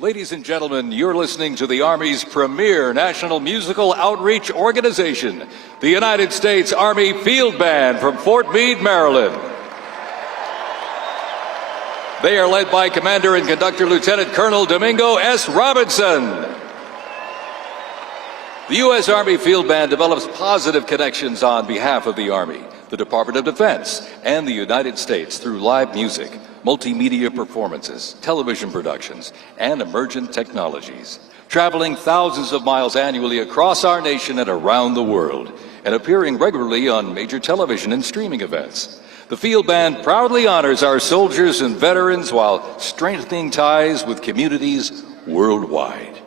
Ladies and gentlemen, you're listening to the Army's premier national musical outreach organization, the United States Army Field Band from Fort Meade, Maryland. They are led by Commander and Conductor Lieutenant Colonel Domingo S. Robinson. The U.S. Army Field Band develops positive connections on behalf of the Army, the Department of Defense, and the United States through live music, multimedia performances, television productions, and emergent technologies, traveling thousands of miles annually across our nation and around the world, and appearing regularly on major television and streaming events. The Field Band proudly honors our soldiers and veterans while strengthening ties with communities worldwide.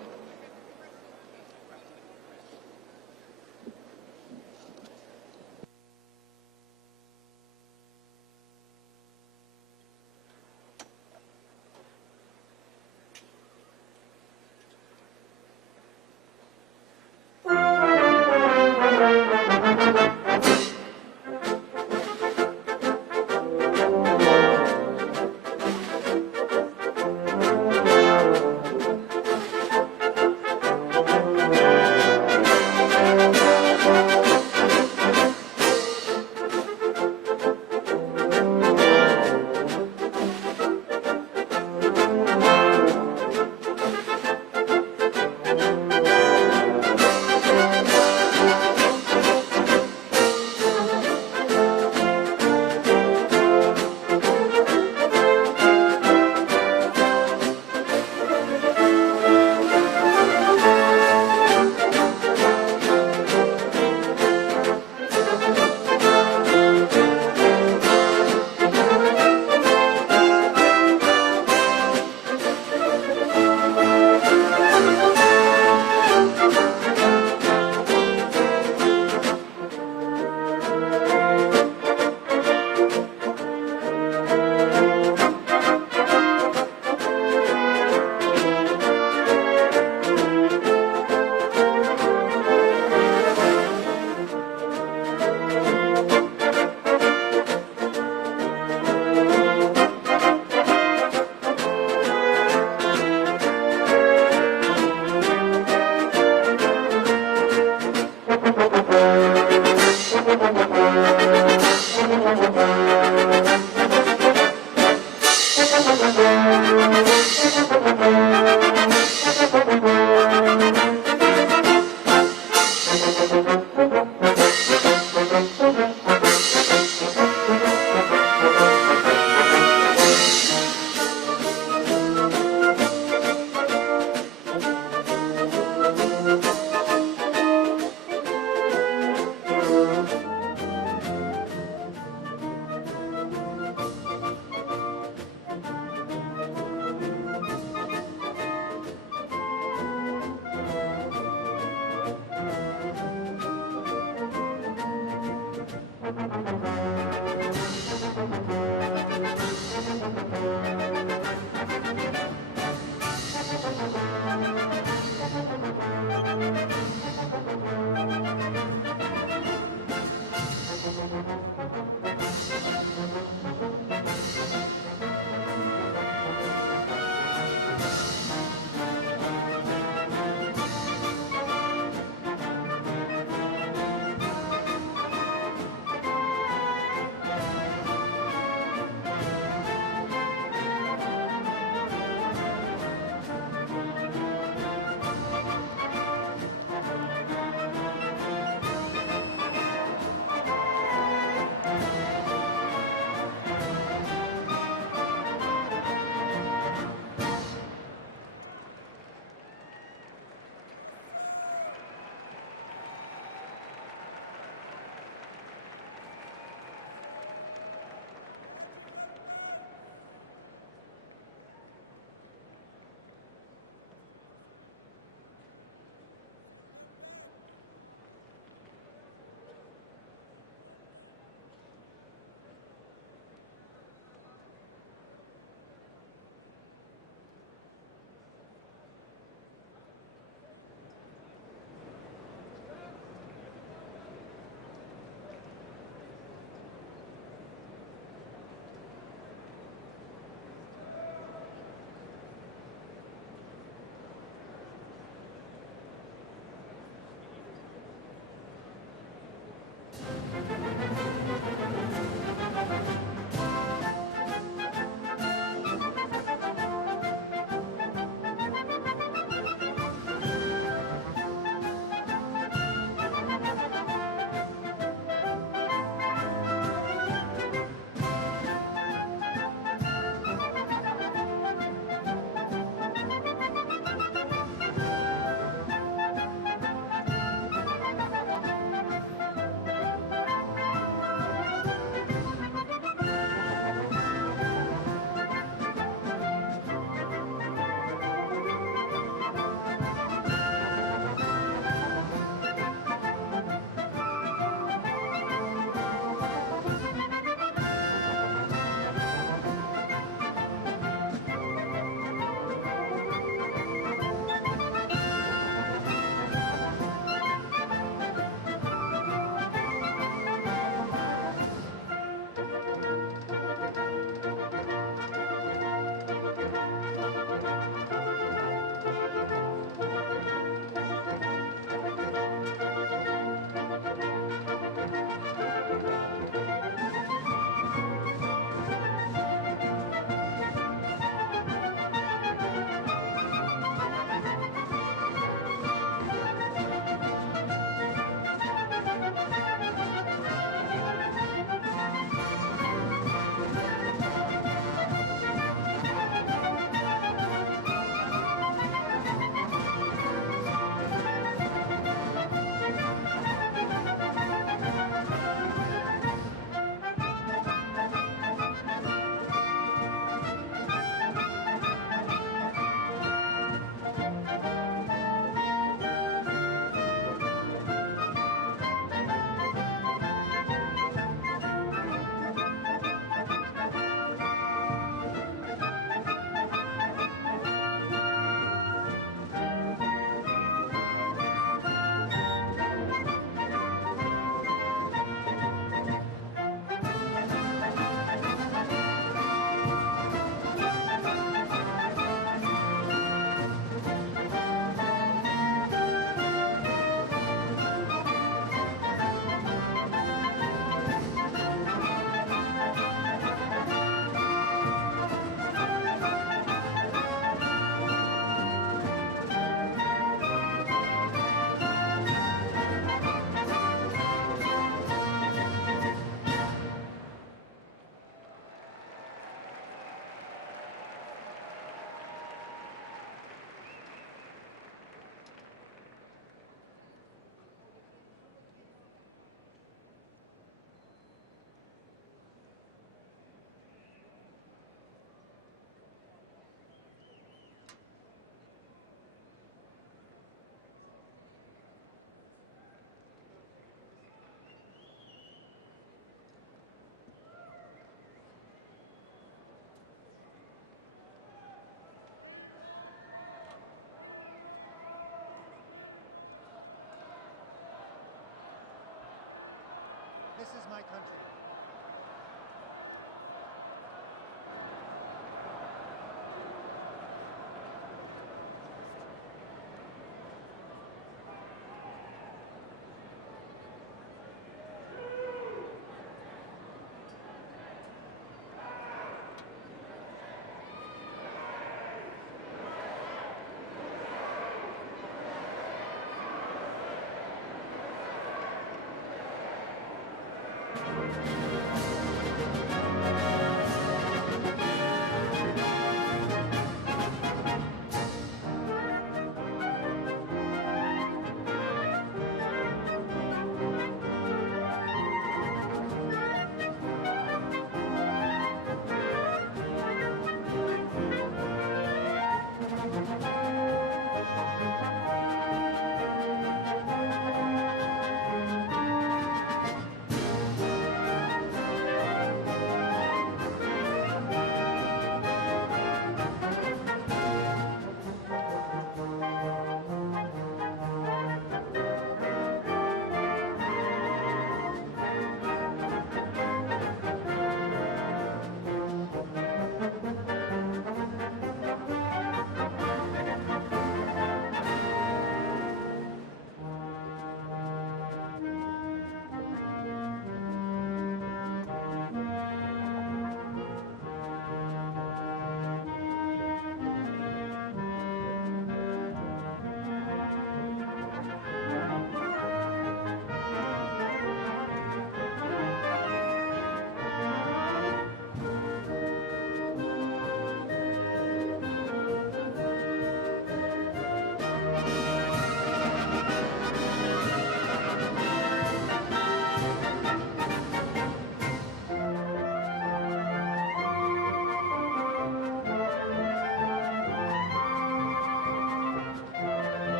my country.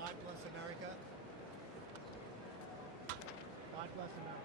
God bless America. God bless America.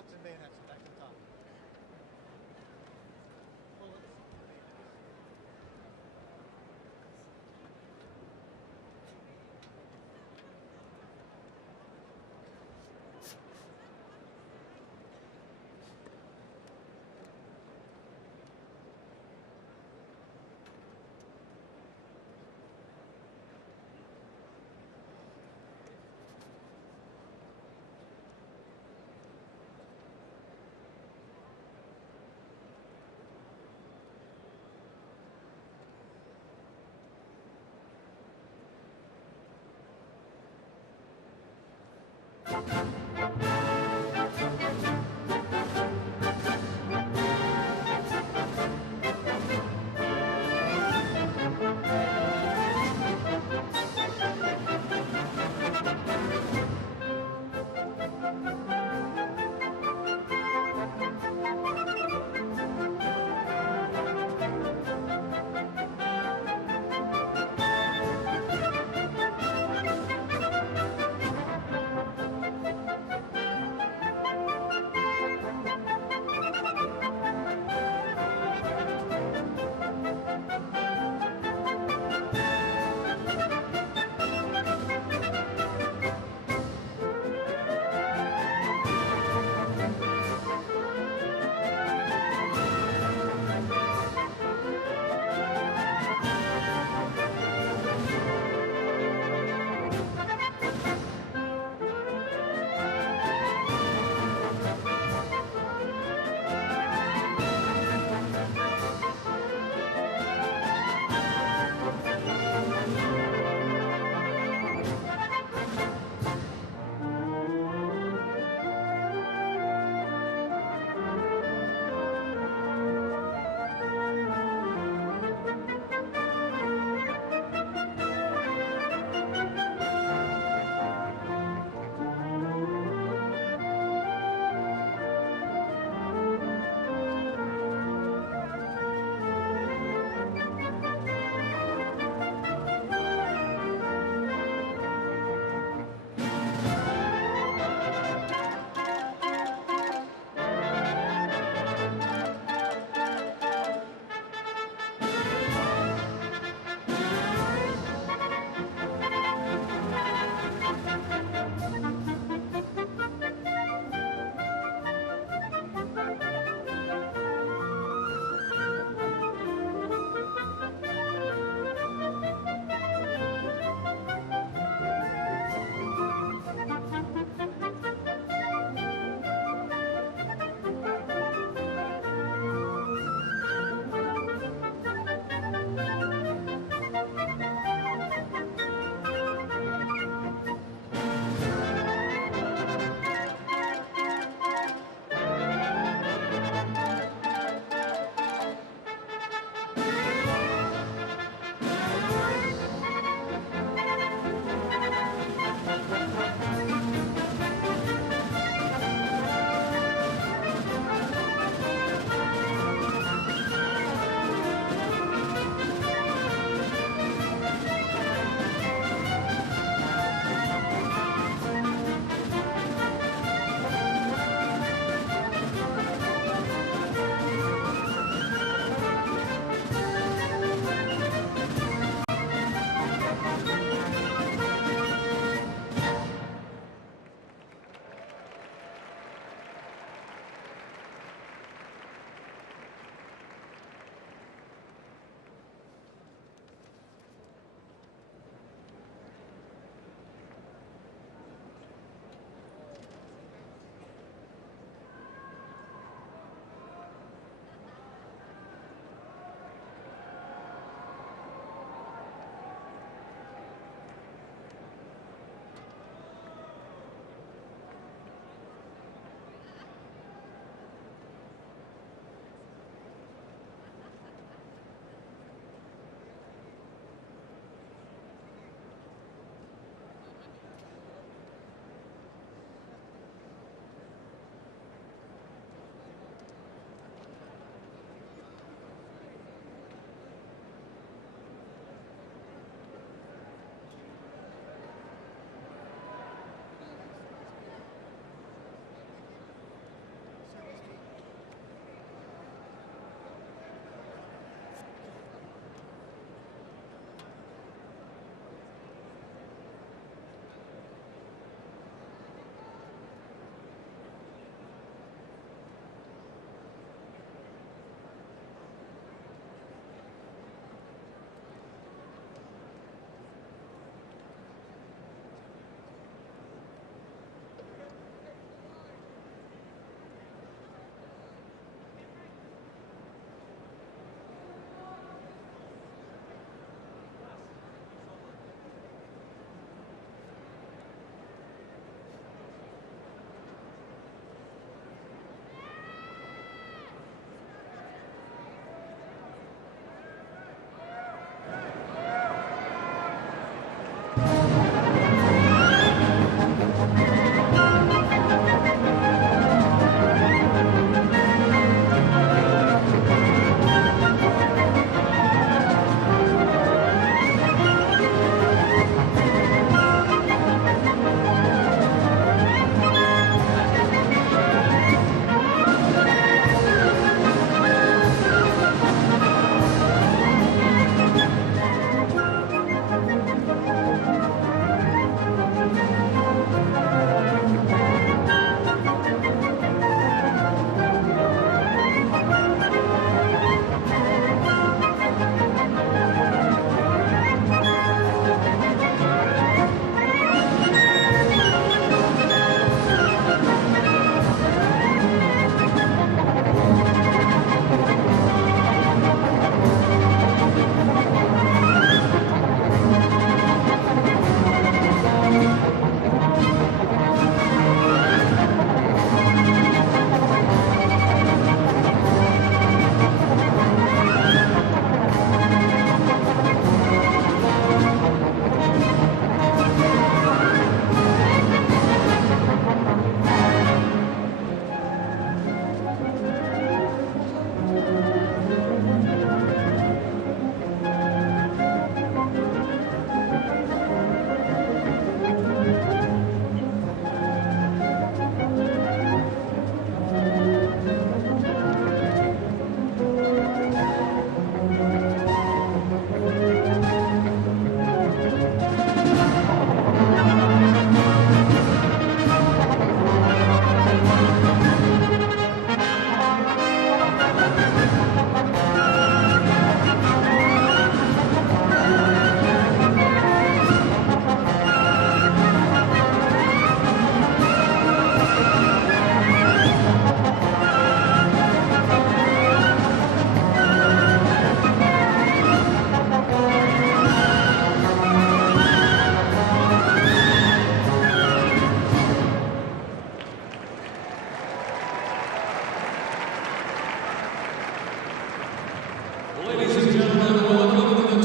Bullets and bayonets back to the top. Bullets and bayonets.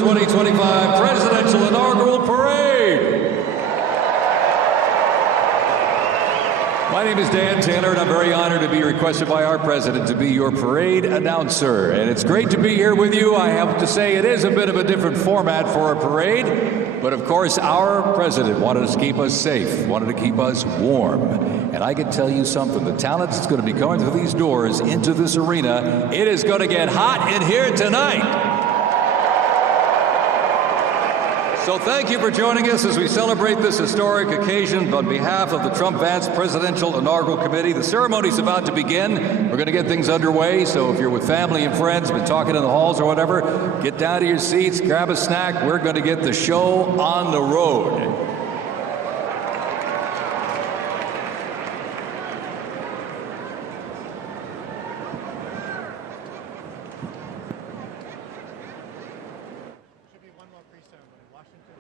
2025 Presidential Inaugural Parade. My name is Dan Taylor, and I'm very honored to be requested by our president to be your parade announcer. And it's great to be here with you. I have to say it is a bit of a different format for a parade, but of course our president wanted to keep us safe, wanted to keep us warm. And I can tell you something, the talent that's going to be going through these doors into this arena, it is going to get hot in here tonight. So thank you for joining us as we celebrate this historic occasion on behalf of the Trump-Vance Presidential Inaugural Committee. The ceremony's about to begin. We're going to get things underway, so if you're with family and friends, been talking in the halls or whatever, get down to your seats, grab a snack. We're going to get the show on the road. Should be one more pre-ceremony. Washington.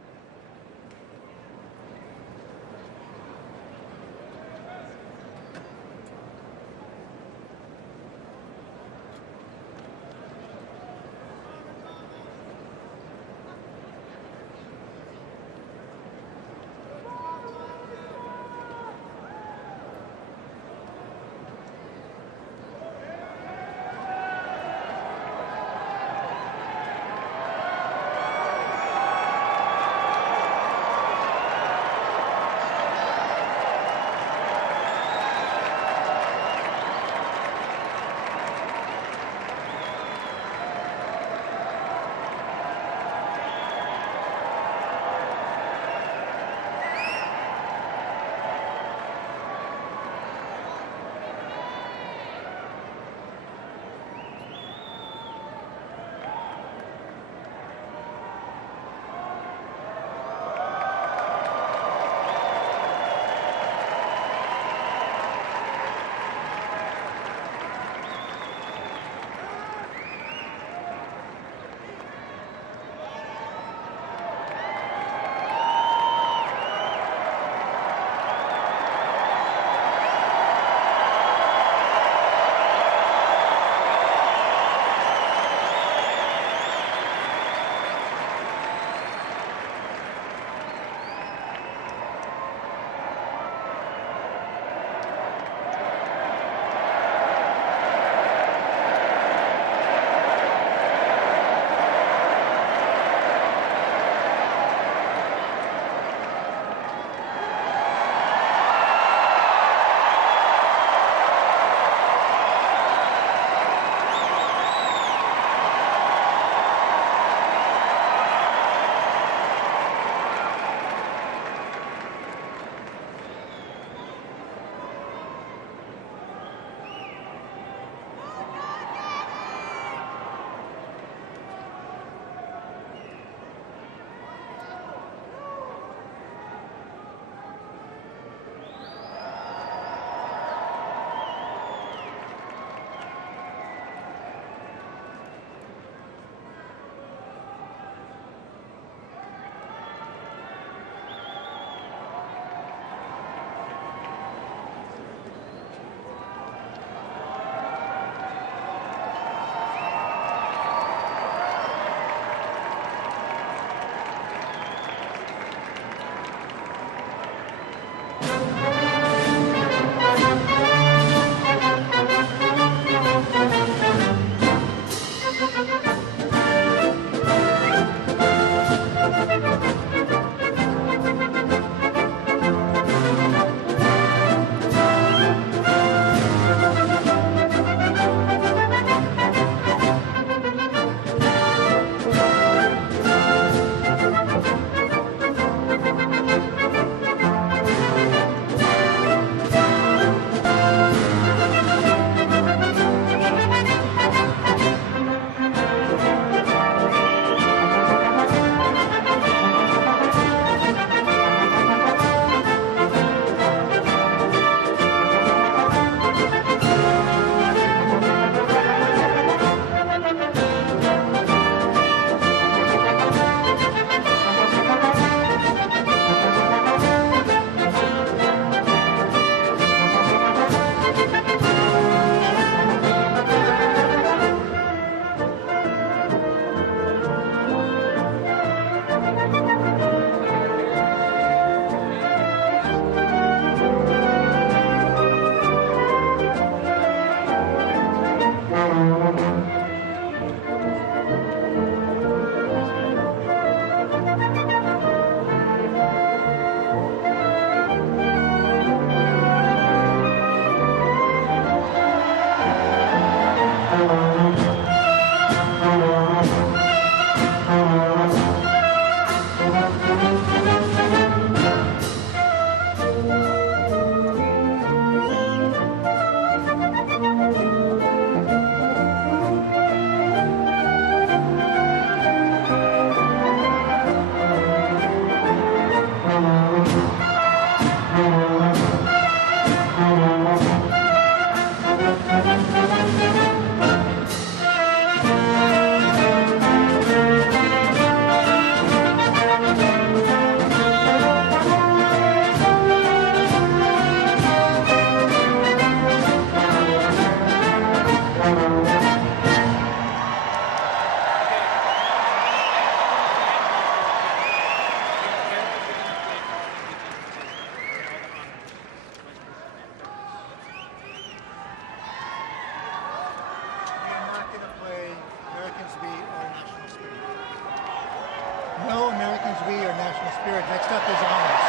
Go Americans, we are national spirit. Next up is honors.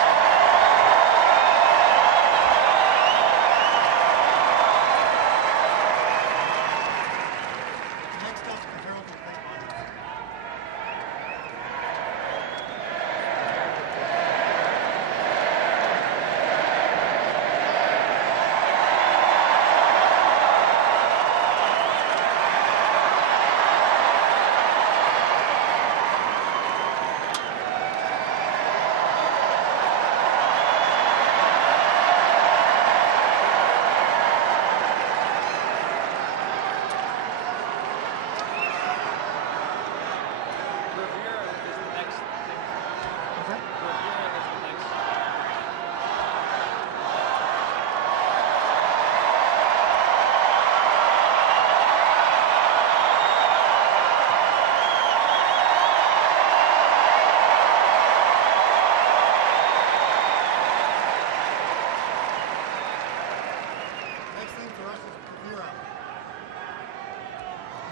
Next up, the Herald will play honors.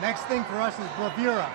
Next thing for us is bravura.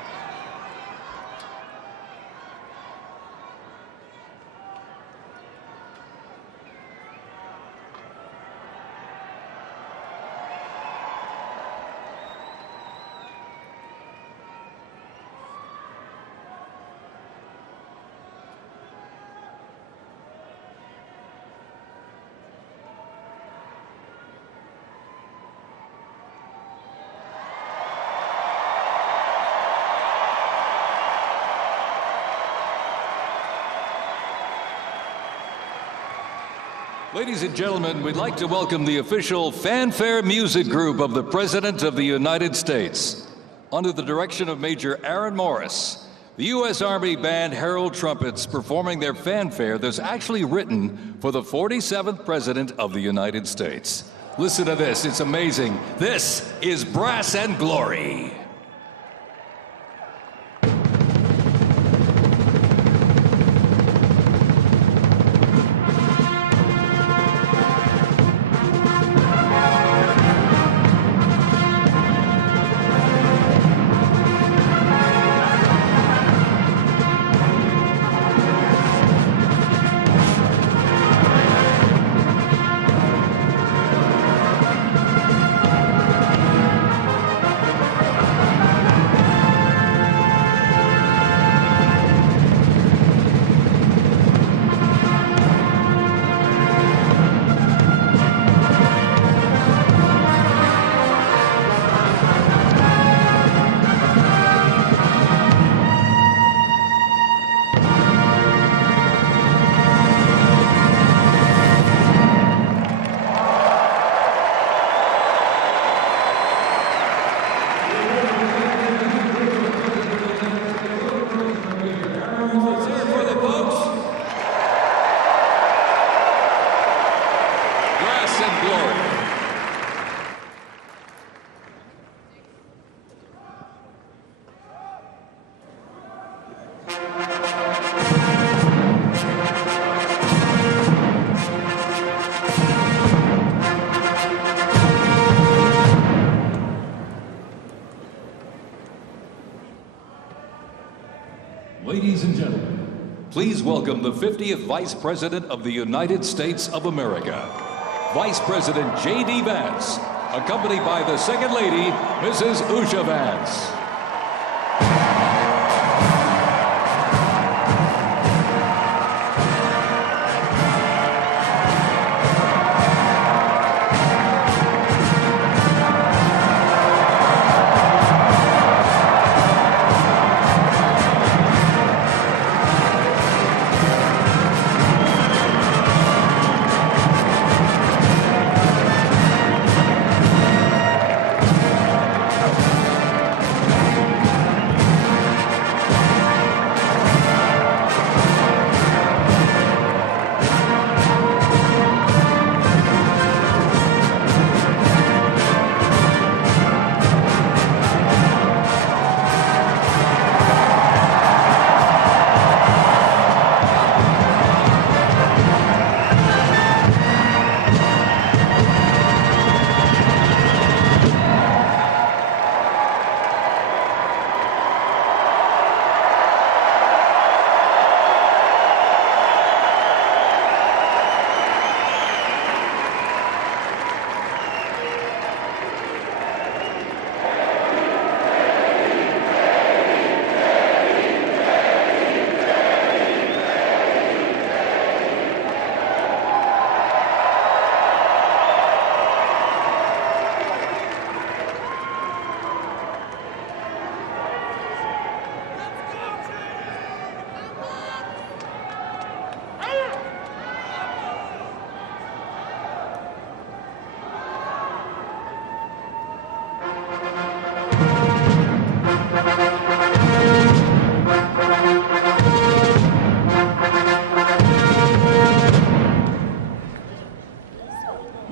Ladies and gentlemen, we'd like to welcome the official fanfare music group of the President of the United States. Under the direction of Major Aaron Morris, the U.S. Army Band Herald trumpets performing their fanfare that's actually written for the 47th President of the United States. Listen to this, it's amazing. This is Brass and Glory. Ladies and gentlemen, please welcome the 50th Vice President of the United States of America, Vice President JD Vance, accompanied by the Second Lady, Mrs. Usha Vance.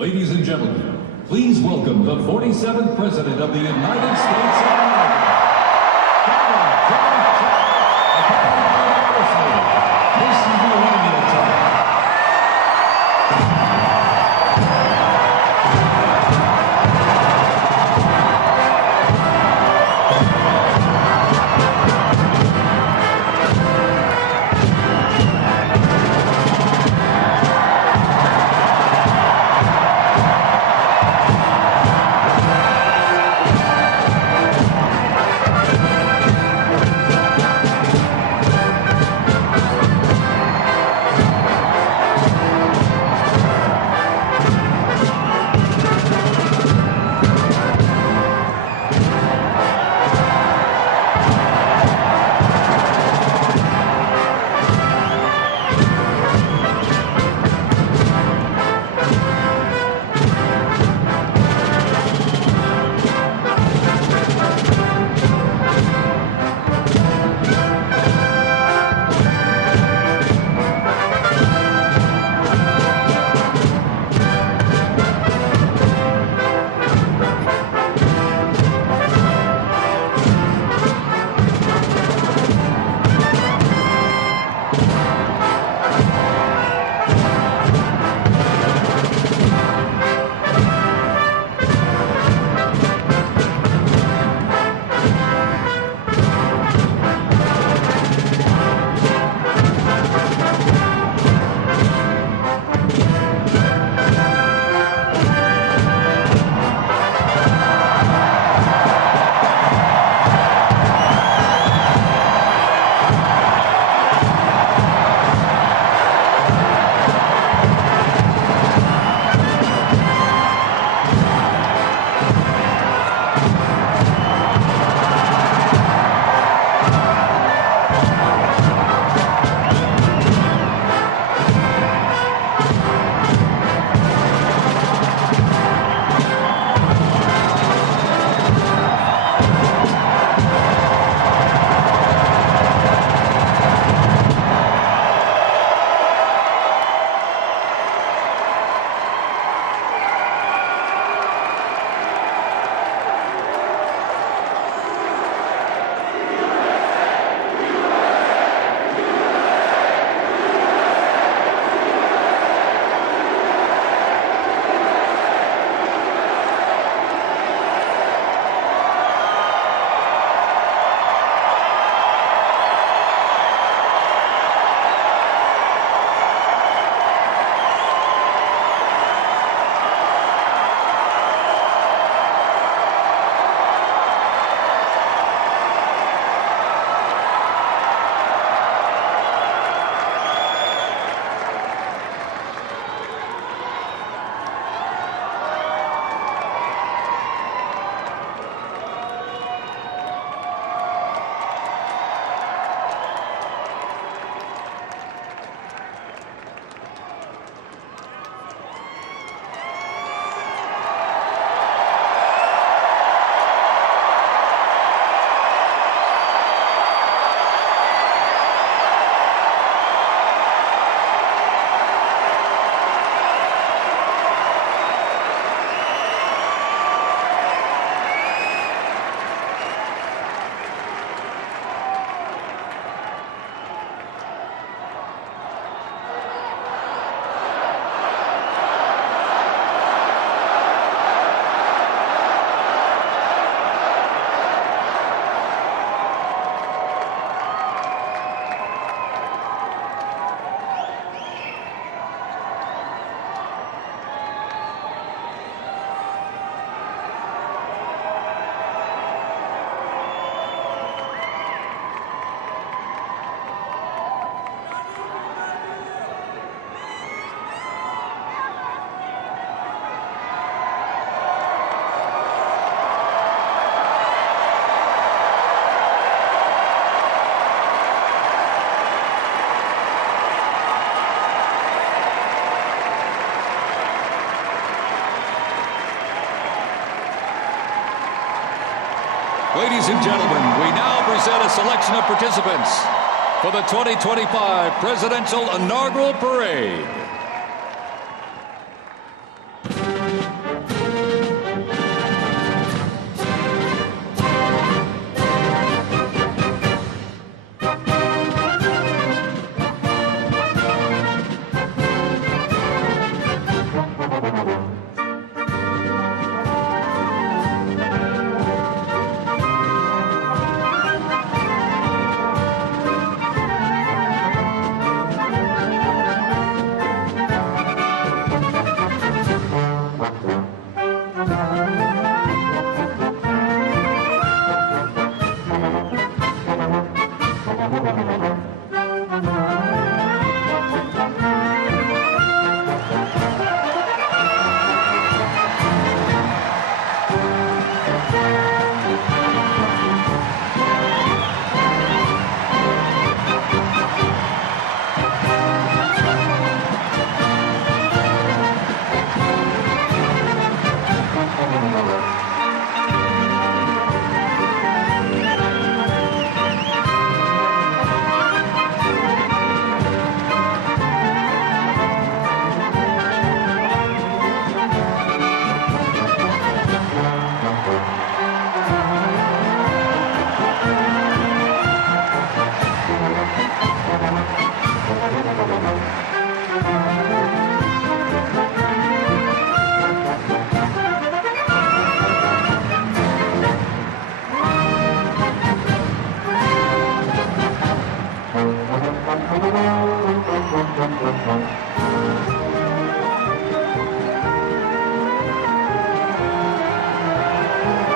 Ladies and gentlemen, please welcome the 47th President of the United States of America, Donald John Trump, accompanied by the First Lady. This is the Army time. Ladies and gentlemen, we now present a selection of participants for the 2025 Presidential Inaugural Parade.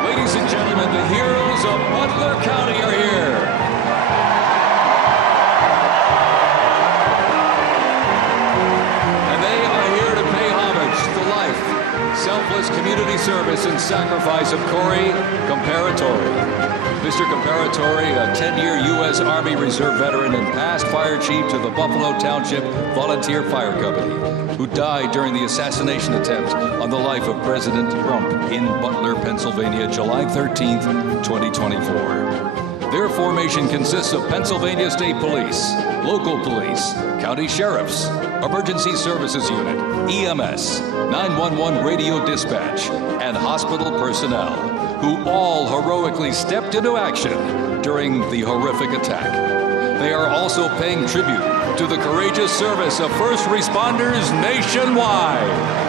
Ladies and gentlemen, the heroes of Butler County are here. And they are here to pay homage to the life, selfless community service and sacrifice of Corey Comparatori. Mr. Comparatori, a 10-year U.S. Army Reserve veteran and past fire chief to the Buffalo Township Volunteer Fire Company, who died during the assassination attempt on the life of President Trump in Butler, Pennsylvania, July 13th, 2024. Their formation consists of Pennsylvania State Police, local police, county sheriffs, emergency services unit, EMS, 911 radio dispatch, and hospital personnel, who all heroically stepped into action during the horrific attack. They are also paying tribute to the courageous service of first responders nationwide.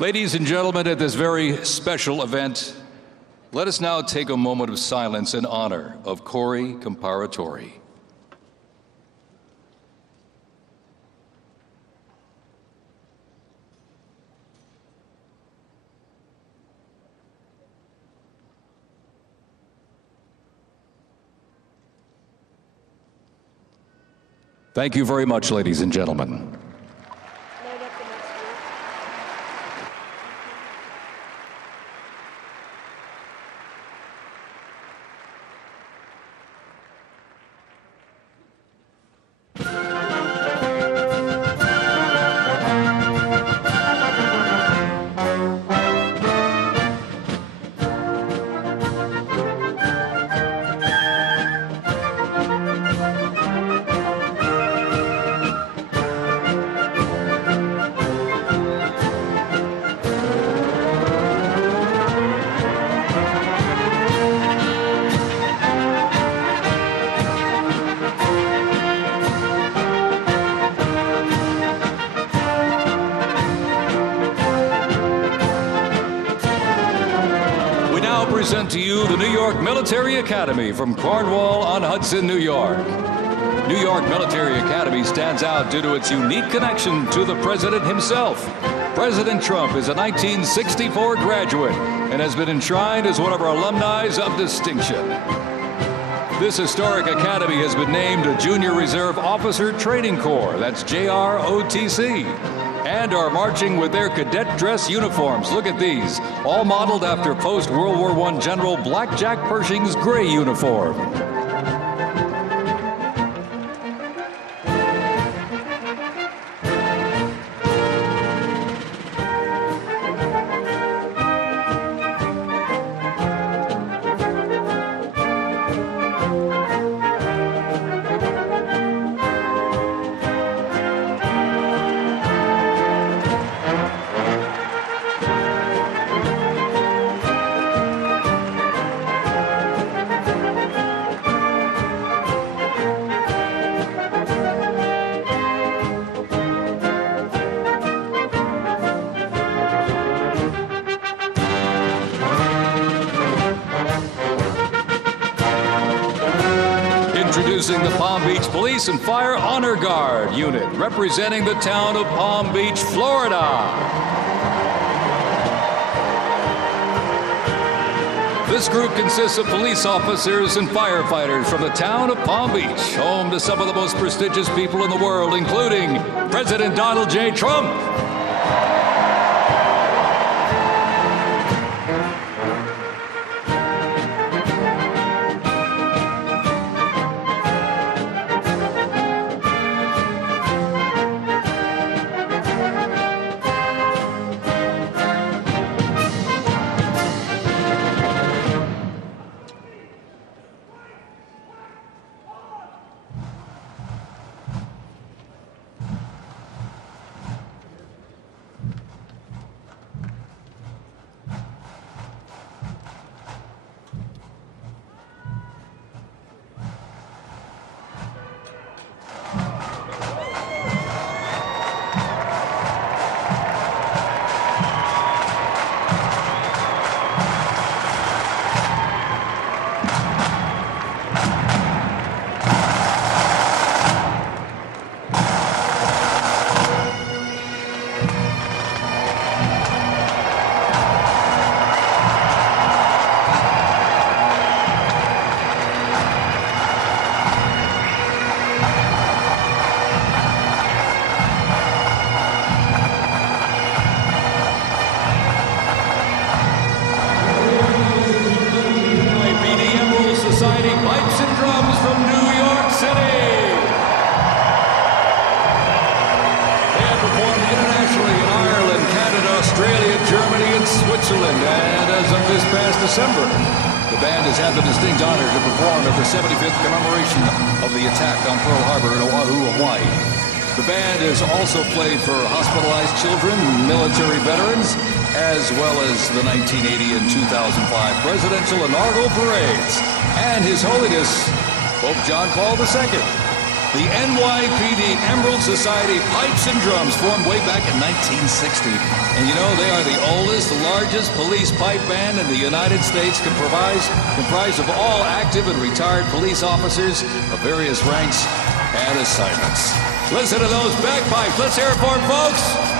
Ladies and gentlemen, at this very special event, let us now take a moment of silence in honor of Corey Comparatori. Thank you very much, ladies and gentlemen. Present to you the New York Military Academy from Cornwall-on-Hudson, New York. New York Military Academy stands out due to its unique connection to the president himself. President Trump is a 1964 graduate and has been enshrined as one of our alumni of distinction. This historic academy has been named a Junior Reserve Officer Training Corps, that's JROTC, and are marching with their cadet dress uniforms. Look at these, all modeled after post-World War I General Blackjack Pershing's gray uniform. Introducing the Palm Beach Police and Fire Honor Guard unit, representing the town of Palm Beach, Florida. This group consists of police officers and firefighters from the town of Palm Beach, home to some of the most prestigious people in the world, including President Donald J. Trump, Switzerland, and as of this past December, the band has had the distinct honor to perform at the 75th commemoration of the attack on Pearl Harbor in Oahu, Hawaii. The band has also played for hospitalized children, military veterans, as well as the 1980 and 2005 presidential inaugural parades, and His Holiness Pope John Paul II. The NYPD Emerald Society Pipes and Drums formed way back in 1960. And you know, they are the oldest, largest police pipe band in the United States, comprised of all active and retired police officers of various ranks and assignments. Listen to those bagpipes. Let's hear it for them, folks.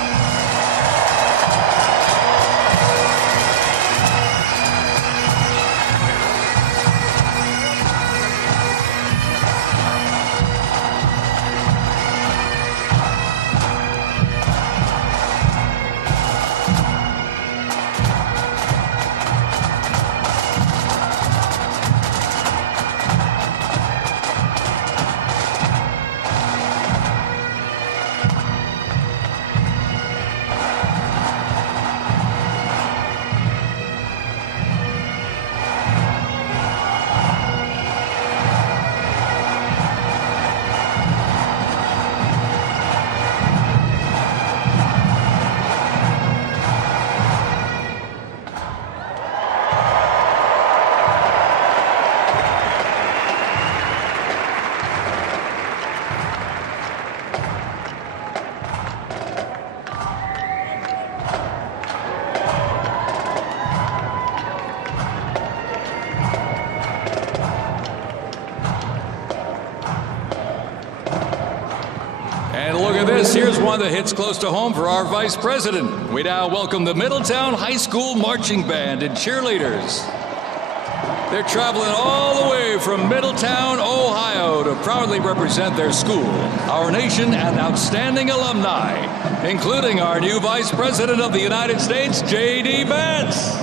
Here's one that hits close to home for our Vice President. We now welcome the Middletown High School Marching Band and cheerleaders. They're traveling all the way from Middletown, Ohio to proudly represent their school, our nation, and outstanding alumni, including our new Vice President of the United States, JD Vance.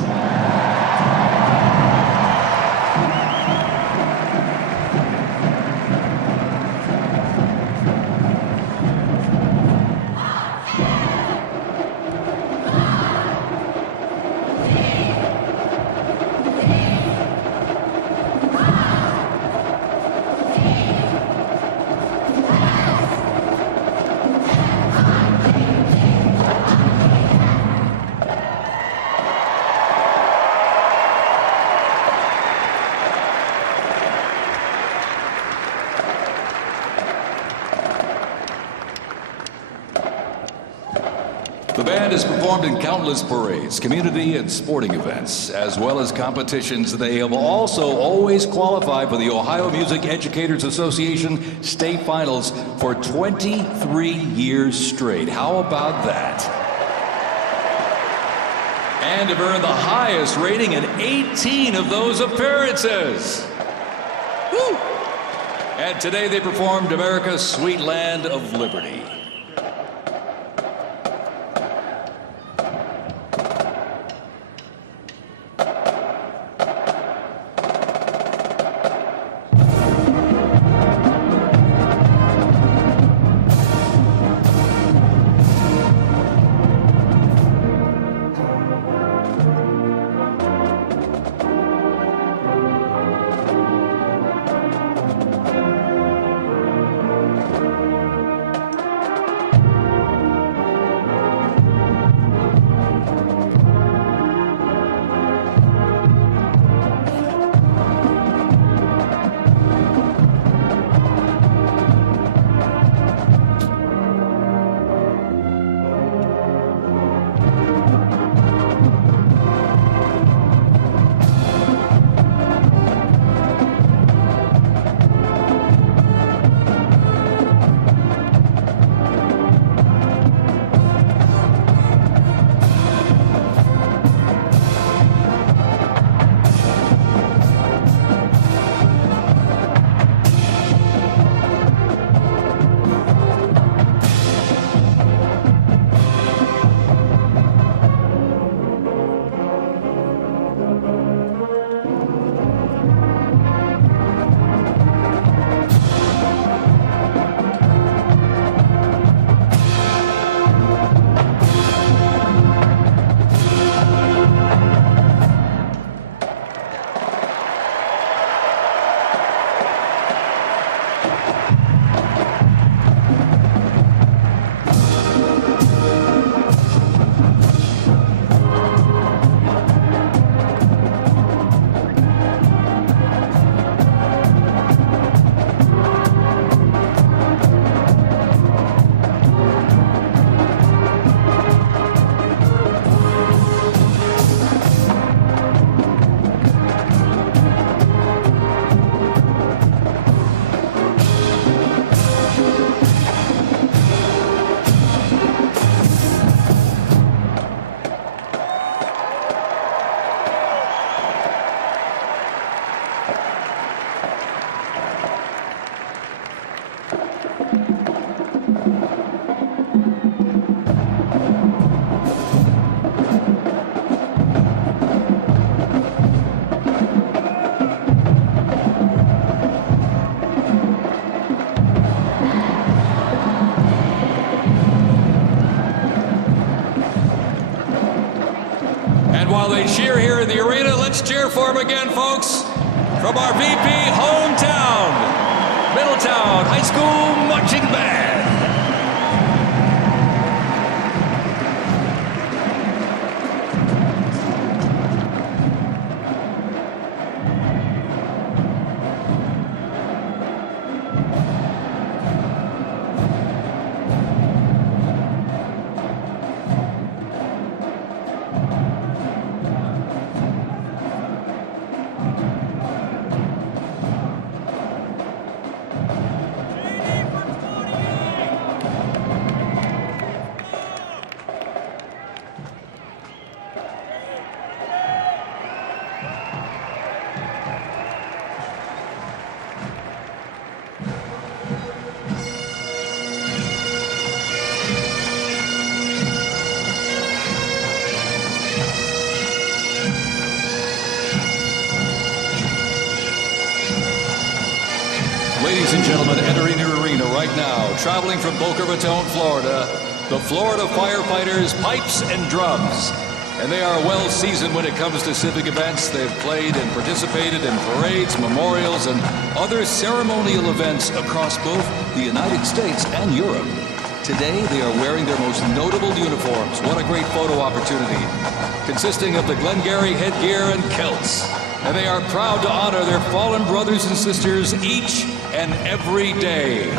The band has performed in countless parades, community and sporting events, as well as competitions. They have also always qualified for the Ohio Music Educators Association state finals for 23 years straight. How about that? And have earned the highest rating in 18 of those appearances. Woo! And today they performed America's Sweet Land of Liberty. And while they cheer here in the arena, let's cheer for him again, folks, from our VP hometown, Middletown High School Marching Band. Ladies and gentlemen, entering the arena right now, traveling from Boca Raton, Florida, the Florida Firefighters, pipes and drums. And they are well seasoned when it comes to civic events. They've played and participated in parades, memorials, and other ceremonial events across both the United States and Europe. Today, they are wearing their most notable uniforms. What a great photo opportunity. Consisting of the Glengarry headgear and kilts. And they are proud to honor their fallen brothers and sisters each and every day.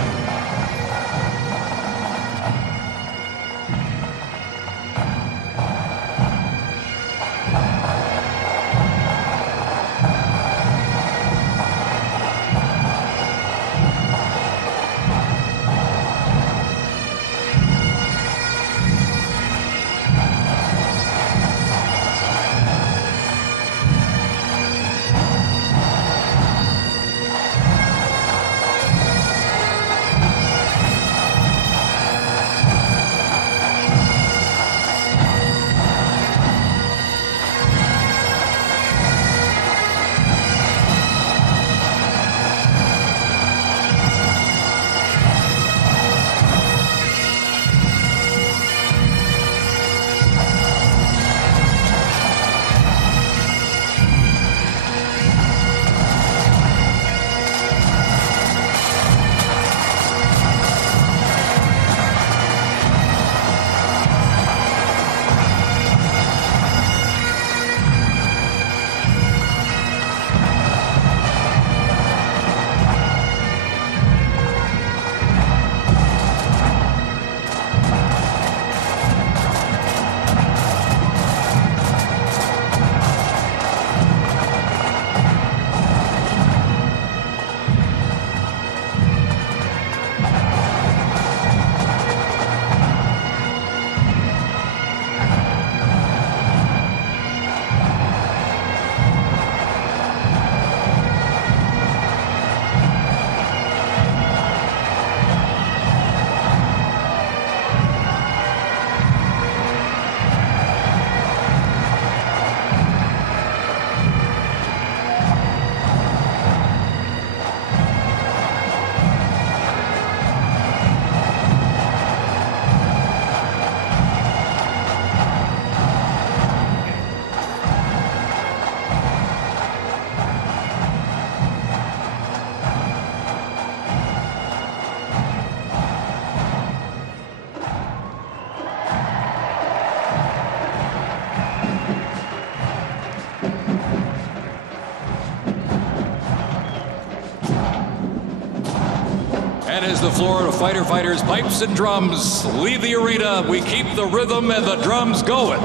And as the Florida Firefighters, pipes and drums leave the arena, we keep the rhythm and the drums going.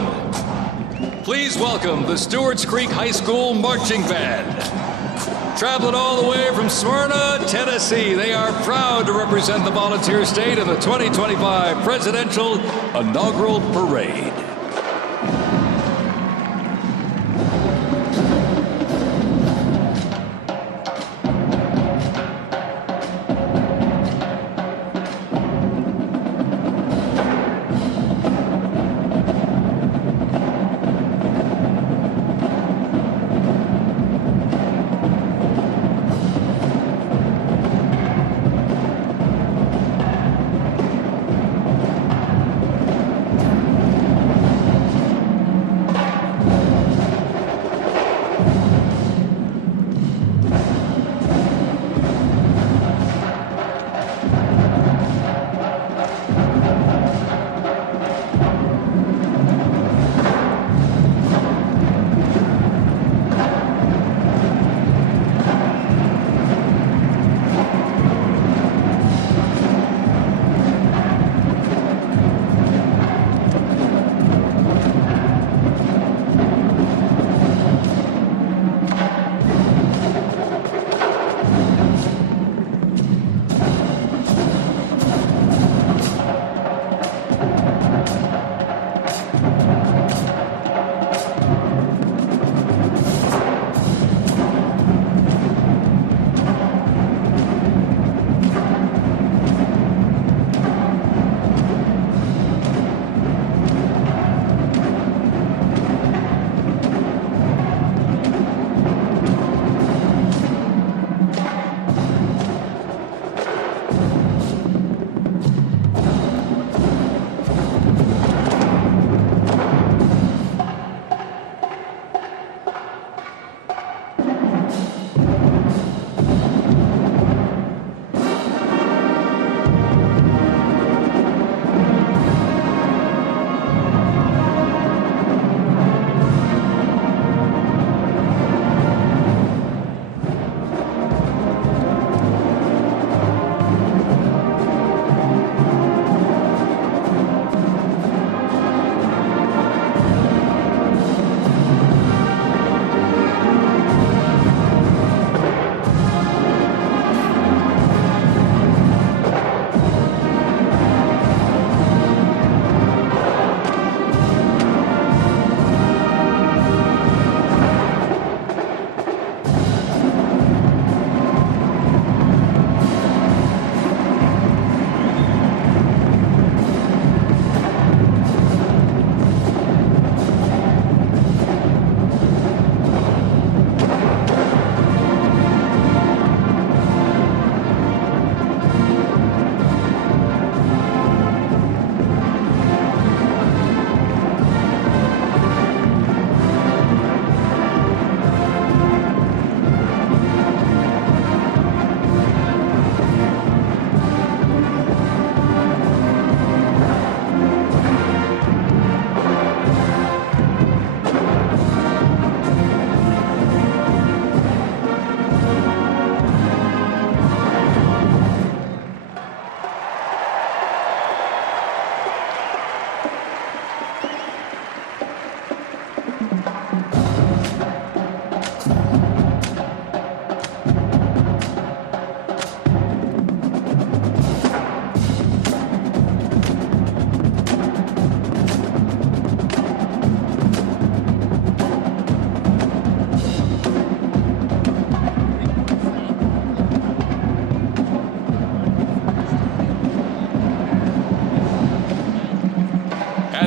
Please welcome the Stewart's Creek High School Marching Band. Traveling all the way from Smyrna, Tennessee, they are proud to represent the volunteer state in the 2025 Presidential Inaugural Parade.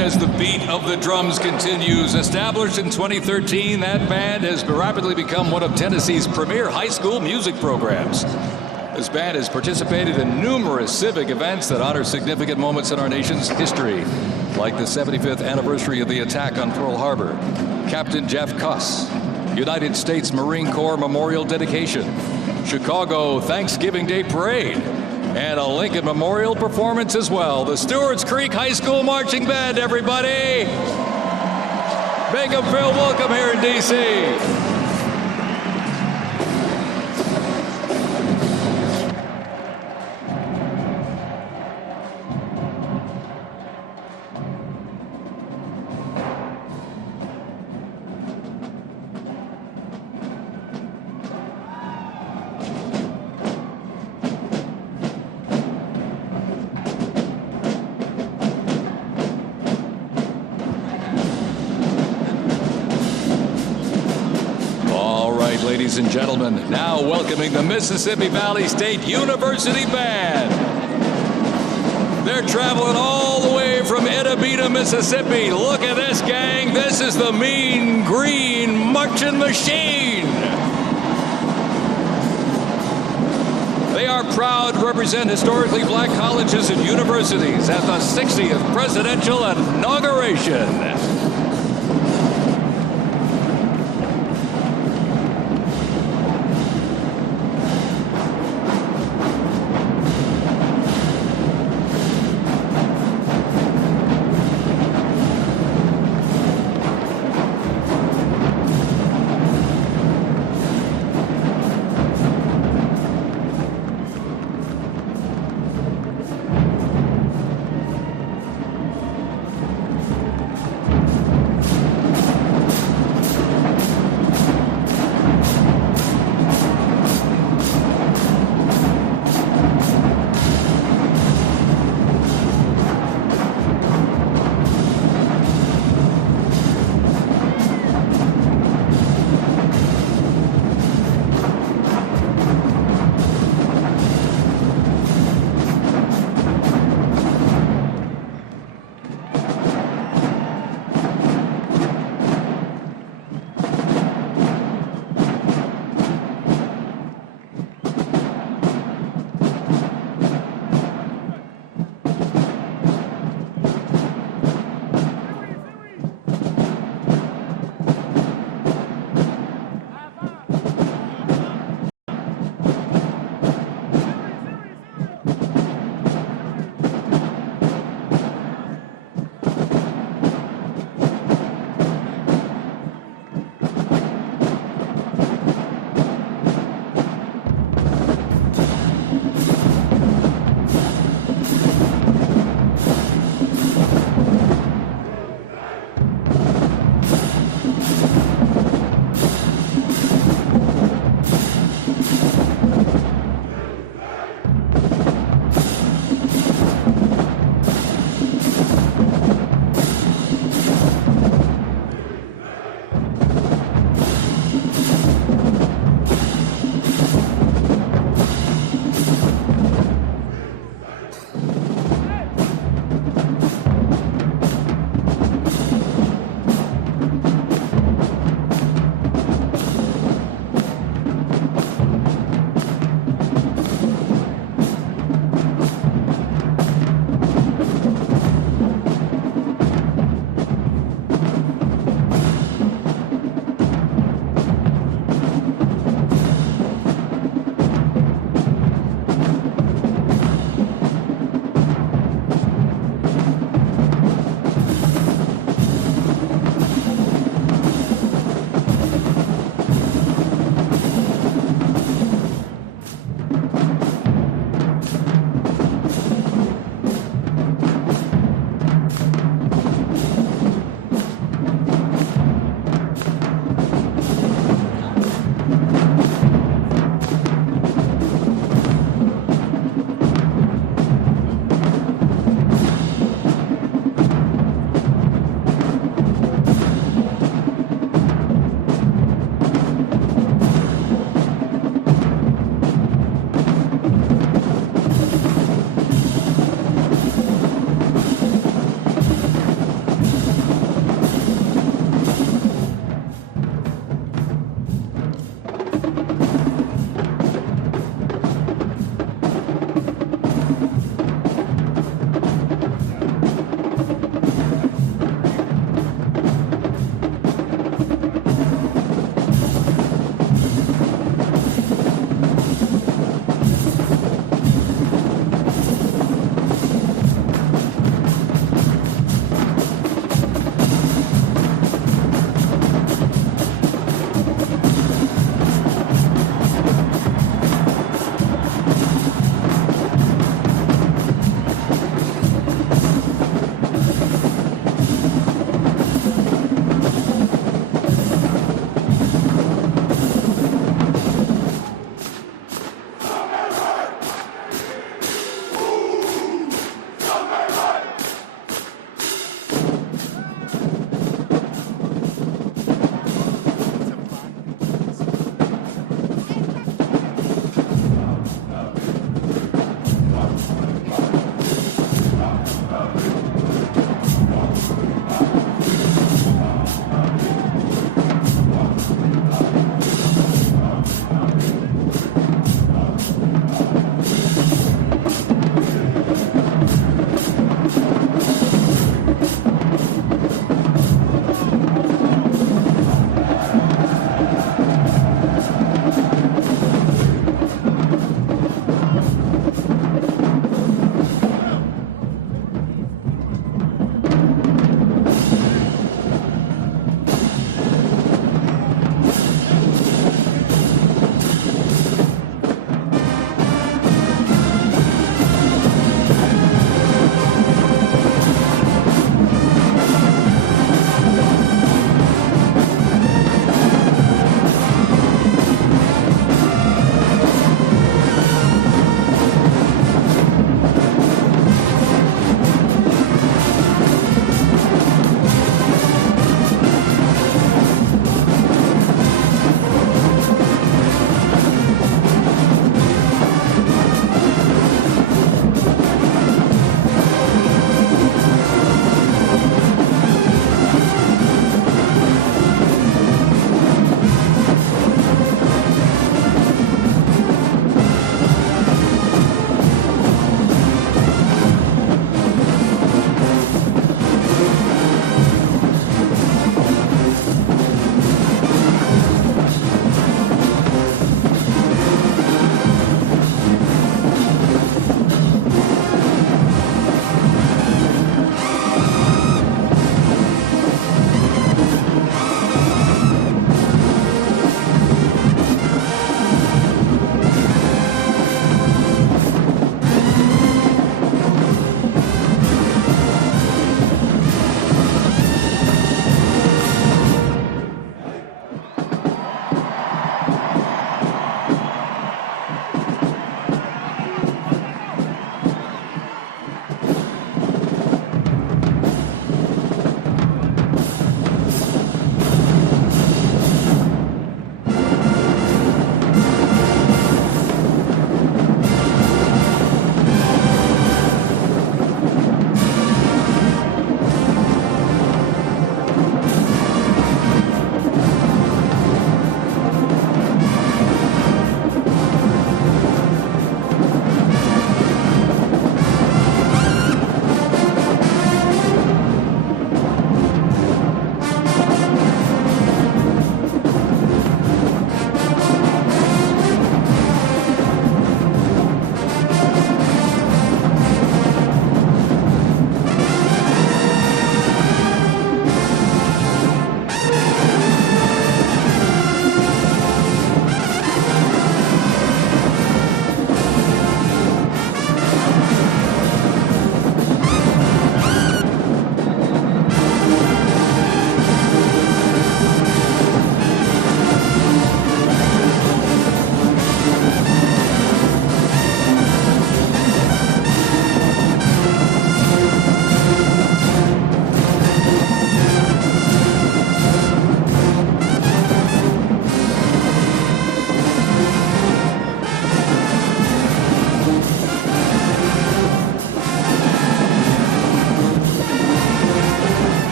as the beat of the drums continues. Established in 2013, that band has rapidly become one of Tennessee's premier high school music programs. This band has participated in numerous civic events that honor significant moments in our nation's history, like the 75th anniversary of the attack on Pearl Harbor, Captain Jeff Cuss, United States Marine Corps Memorial Dedication, Chicago Thanksgiving Day Parade, and a Lincoln Memorial performance as well. The Stewart's Creek High School Marching Band, everybody! Make them feel welcome here in D.C. Ladies and gentlemen, now welcoming the Mississippi Valley State University Band. They're traveling all the way from Edabita, Mississippi. Look at this, gang. This is the Mean Green Marching Machine. They are proud to represent historically black colleges and universities at the 60th presidential inauguration.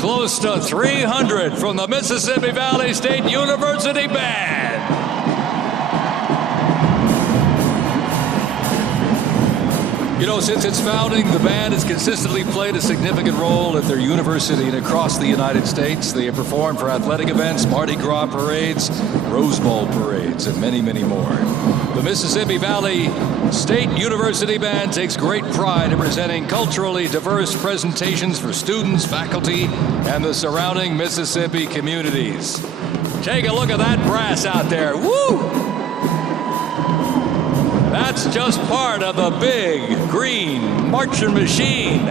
close to 300 from the Mississippi Valley State University Band. You know, since its founding, the band has consistently played a significant role at their university and across the United States. They have performed for athletic events, Mardi Gras parades, Rose Bowl parades, and many, many more. The Mississippi Valley State University Band takes great pride in presenting culturally diverse presentations for students, faculty, and the surrounding Mississippi communities. Take a look at that brass out there. Woo! That's just part of the big green marching machine.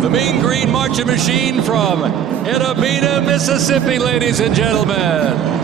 The Mean Green Marching Machine from Edabina, Mississippi, ladies and gentlemen.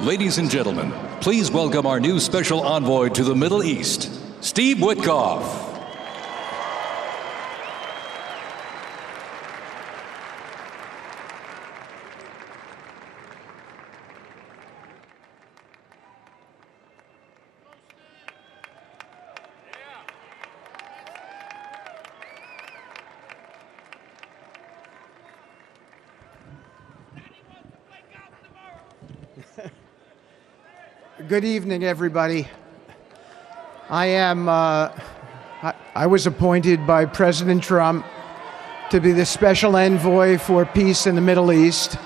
Ladies and gentlemen, please welcome our new special envoy to the Middle East, Steve Witkoff. Good evening, everybody. I was appointed by President Trump to be the special envoy for peace in the Middle East.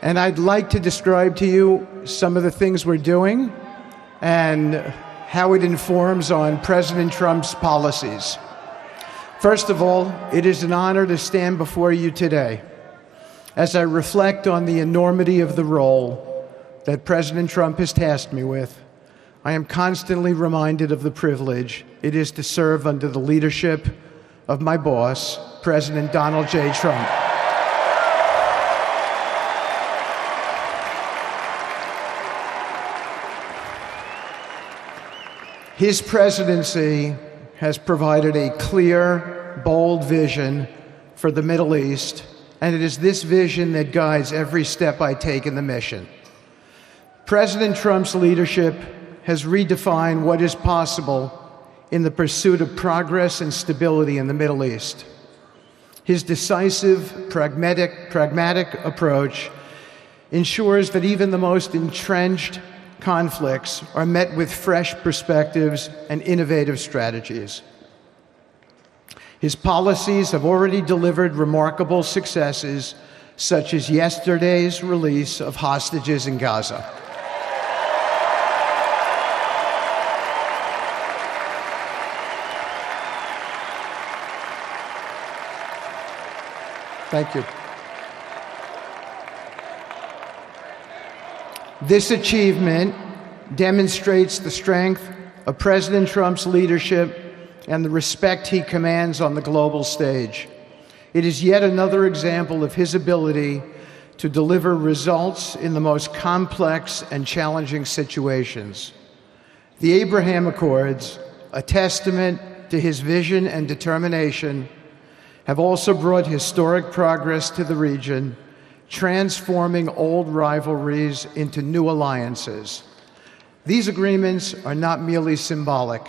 And I'd like to describe to you some of the things we're doing and how it informs on President Trump's policies. First of all, it is an honor to stand before you today as I reflect on the enormity of the role that President Trump has tasked me with. I am constantly reminded of the privilege it is to serve under the leadership of my boss, President Donald J. Trump. His presidency has provided a clear, bold vision for the Middle East, and it is this vision that guides every step I take in the mission. President Trump's leadership has redefined what is possible in the pursuit of progress and stability in the Middle East. His decisive, pragmatic approach ensures that even the most entrenched conflicts are met with fresh perspectives and innovative strategies. His policies have already delivered remarkable successes, such as yesterday's release of hostages in Gaza. Thank you. This achievement demonstrates the strength of President Trump's leadership and the respect he commands on the global stage. It is yet another example of his ability to deliver results in the most complex and challenging situations. The Abraham Accords, a testament to his vision and determination, have also brought historic progress to the region, transforming old rivalries into new alliances. These agreements are not merely symbolic.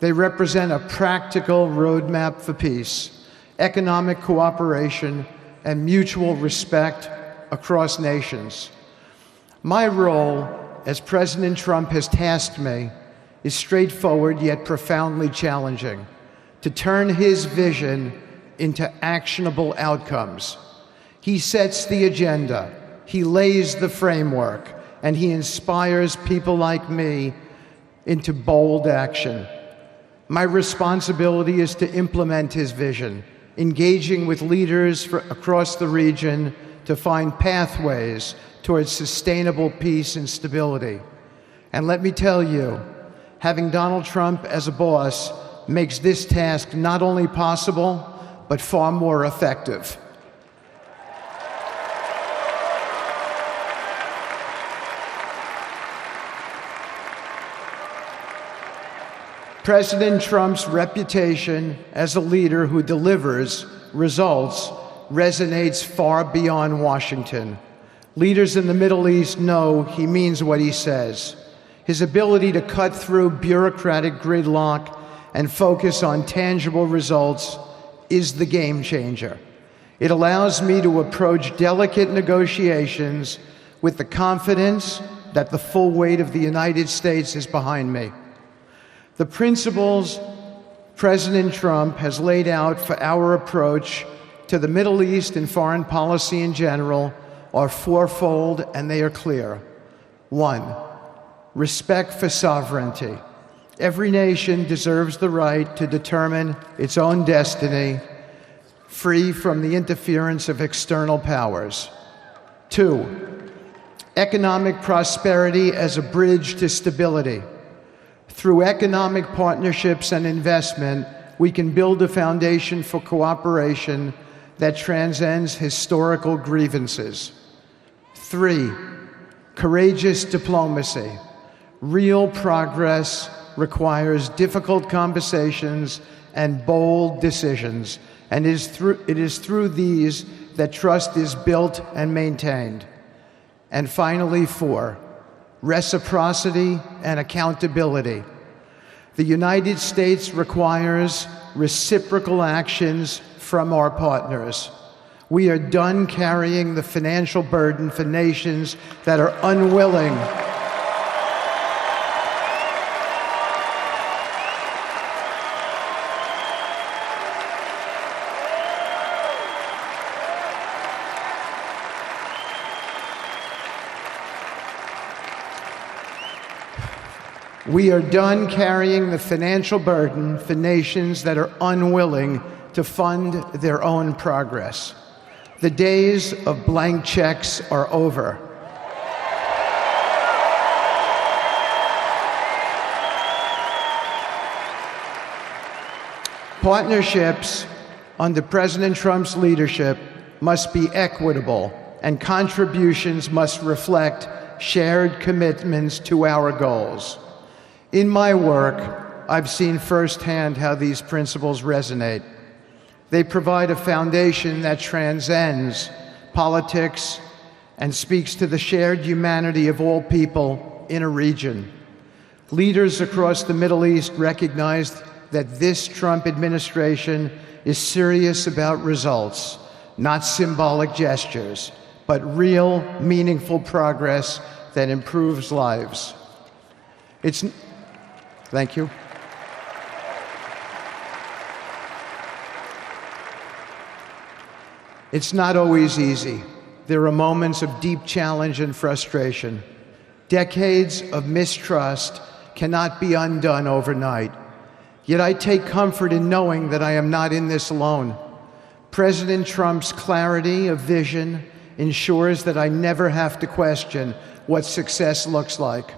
They represent a practical roadmap for peace, economic cooperation, and mutual respect across nations. My role, as President Trump has tasked me, is straightforward yet profoundly challenging: to turn his vision into actionable outcomes. He sets the agenda, he lays the framework, and he inspires people like me into bold action. My responsibility is to implement his vision, engaging with leaders across the region to find pathways towards sustainable peace and stability. And let me tell you, having Donald Trump as a boss makes this task not only possible, but far more effective. President Trump's reputation as a leader who delivers results resonates far beyond Washington. Leaders in the Middle East know he means what he says. His ability to cut through bureaucratic gridlock and focus on tangible results is the game changer. It allows me to approach delicate negotiations with the confidence that the full weight of the United States is behind me. The principles President Trump has laid out for our approach to the Middle East and foreign policy in general are fourfold, and they are clear. 1, respect for sovereignty. Every nation deserves the right to determine its own destiny, free from the interference of external powers. 2, economic prosperity as a bridge to stability. Through economic partnerships and investment, we can build a foundation for cooperation that transcends historical grievances. 3, courageous diplomacy. Real progress requires difficult conversations and bold decisions, and it is through these that trust is built and maintained. And finally, 4, reciprocity and accountability. The United States requires reciprocal actions from our partners. We are done carrying the financial burden for nations that are unwilling We are done carrying the financial burden for nations that are unwilling to fund their own progress. The days of blank checks are over. Partnerships under President Trump's leadership must be equitable, and contributions must reflect shared commitments to our goals. In my work, I've seen firsthand how these principles resonate. They provide a foundation that transcends politics and speaks to the shared humanity of all people in a region. Leaders across the Middle East recognized that this Trump administration is serious about results, not symbolic gestures, but real, meaningful progress that improves lives. Thank you. It's not always easy. There are moments of deep challenge and frustration. Decades of mistrust cannot be undone overnight. Yet I take comfort in knowing that I am not in this alone. President Trump's clarity of vision ensures that I never have to question what success looks like.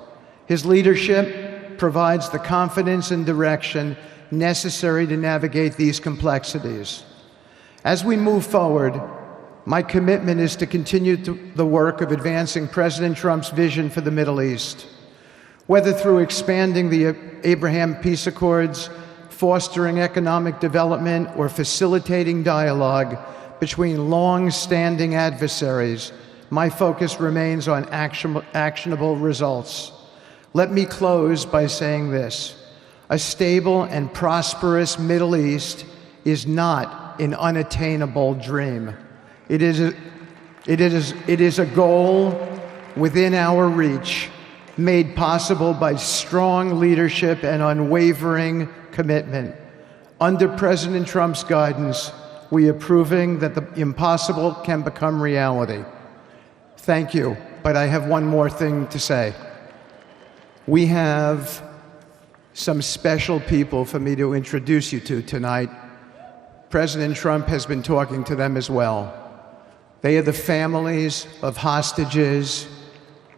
His leadership provides the confidence and direction necessary to navigate these complexities. As we move forward, my commitment is to continue the work of advancing President Trump's vision for the Middle East. Whether through expanding the Abraham Peace Accords, fostering economic development, or facilitating dialogue between long-standing adversaries, my focus remains on actionable results. Let me close by saying this: a stable and prosperous Middle East is not an unattainable dream. It is a goal within our reach, made possible by strong leadership and unwavering commitment. Under President Trump's guidance, we are proving that the impossible can become reality. Thank you, but I have one more thing to say. We have some special people for me to introduce you to tonight. President Trump has been talking to them as well. They are the families of hostages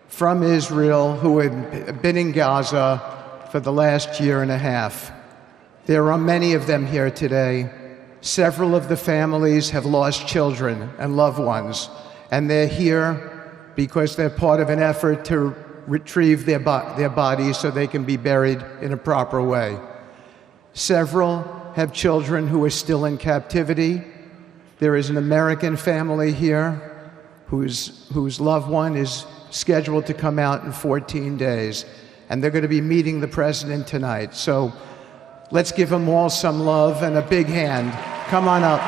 from Israel who have been in Gaza for the last year and a half. There are many of them here today. Several of the families have lost children and loved ones, and they're here because they're part of an effort to retrieve their bodies so they can be buried in a proper way. Several have children who are still in captivity. There is an American family here whose loved one is scheduled to come out in 14 days, and they're going to be meeting the president tonight. So let's give them all some love and a big hand. Come on up.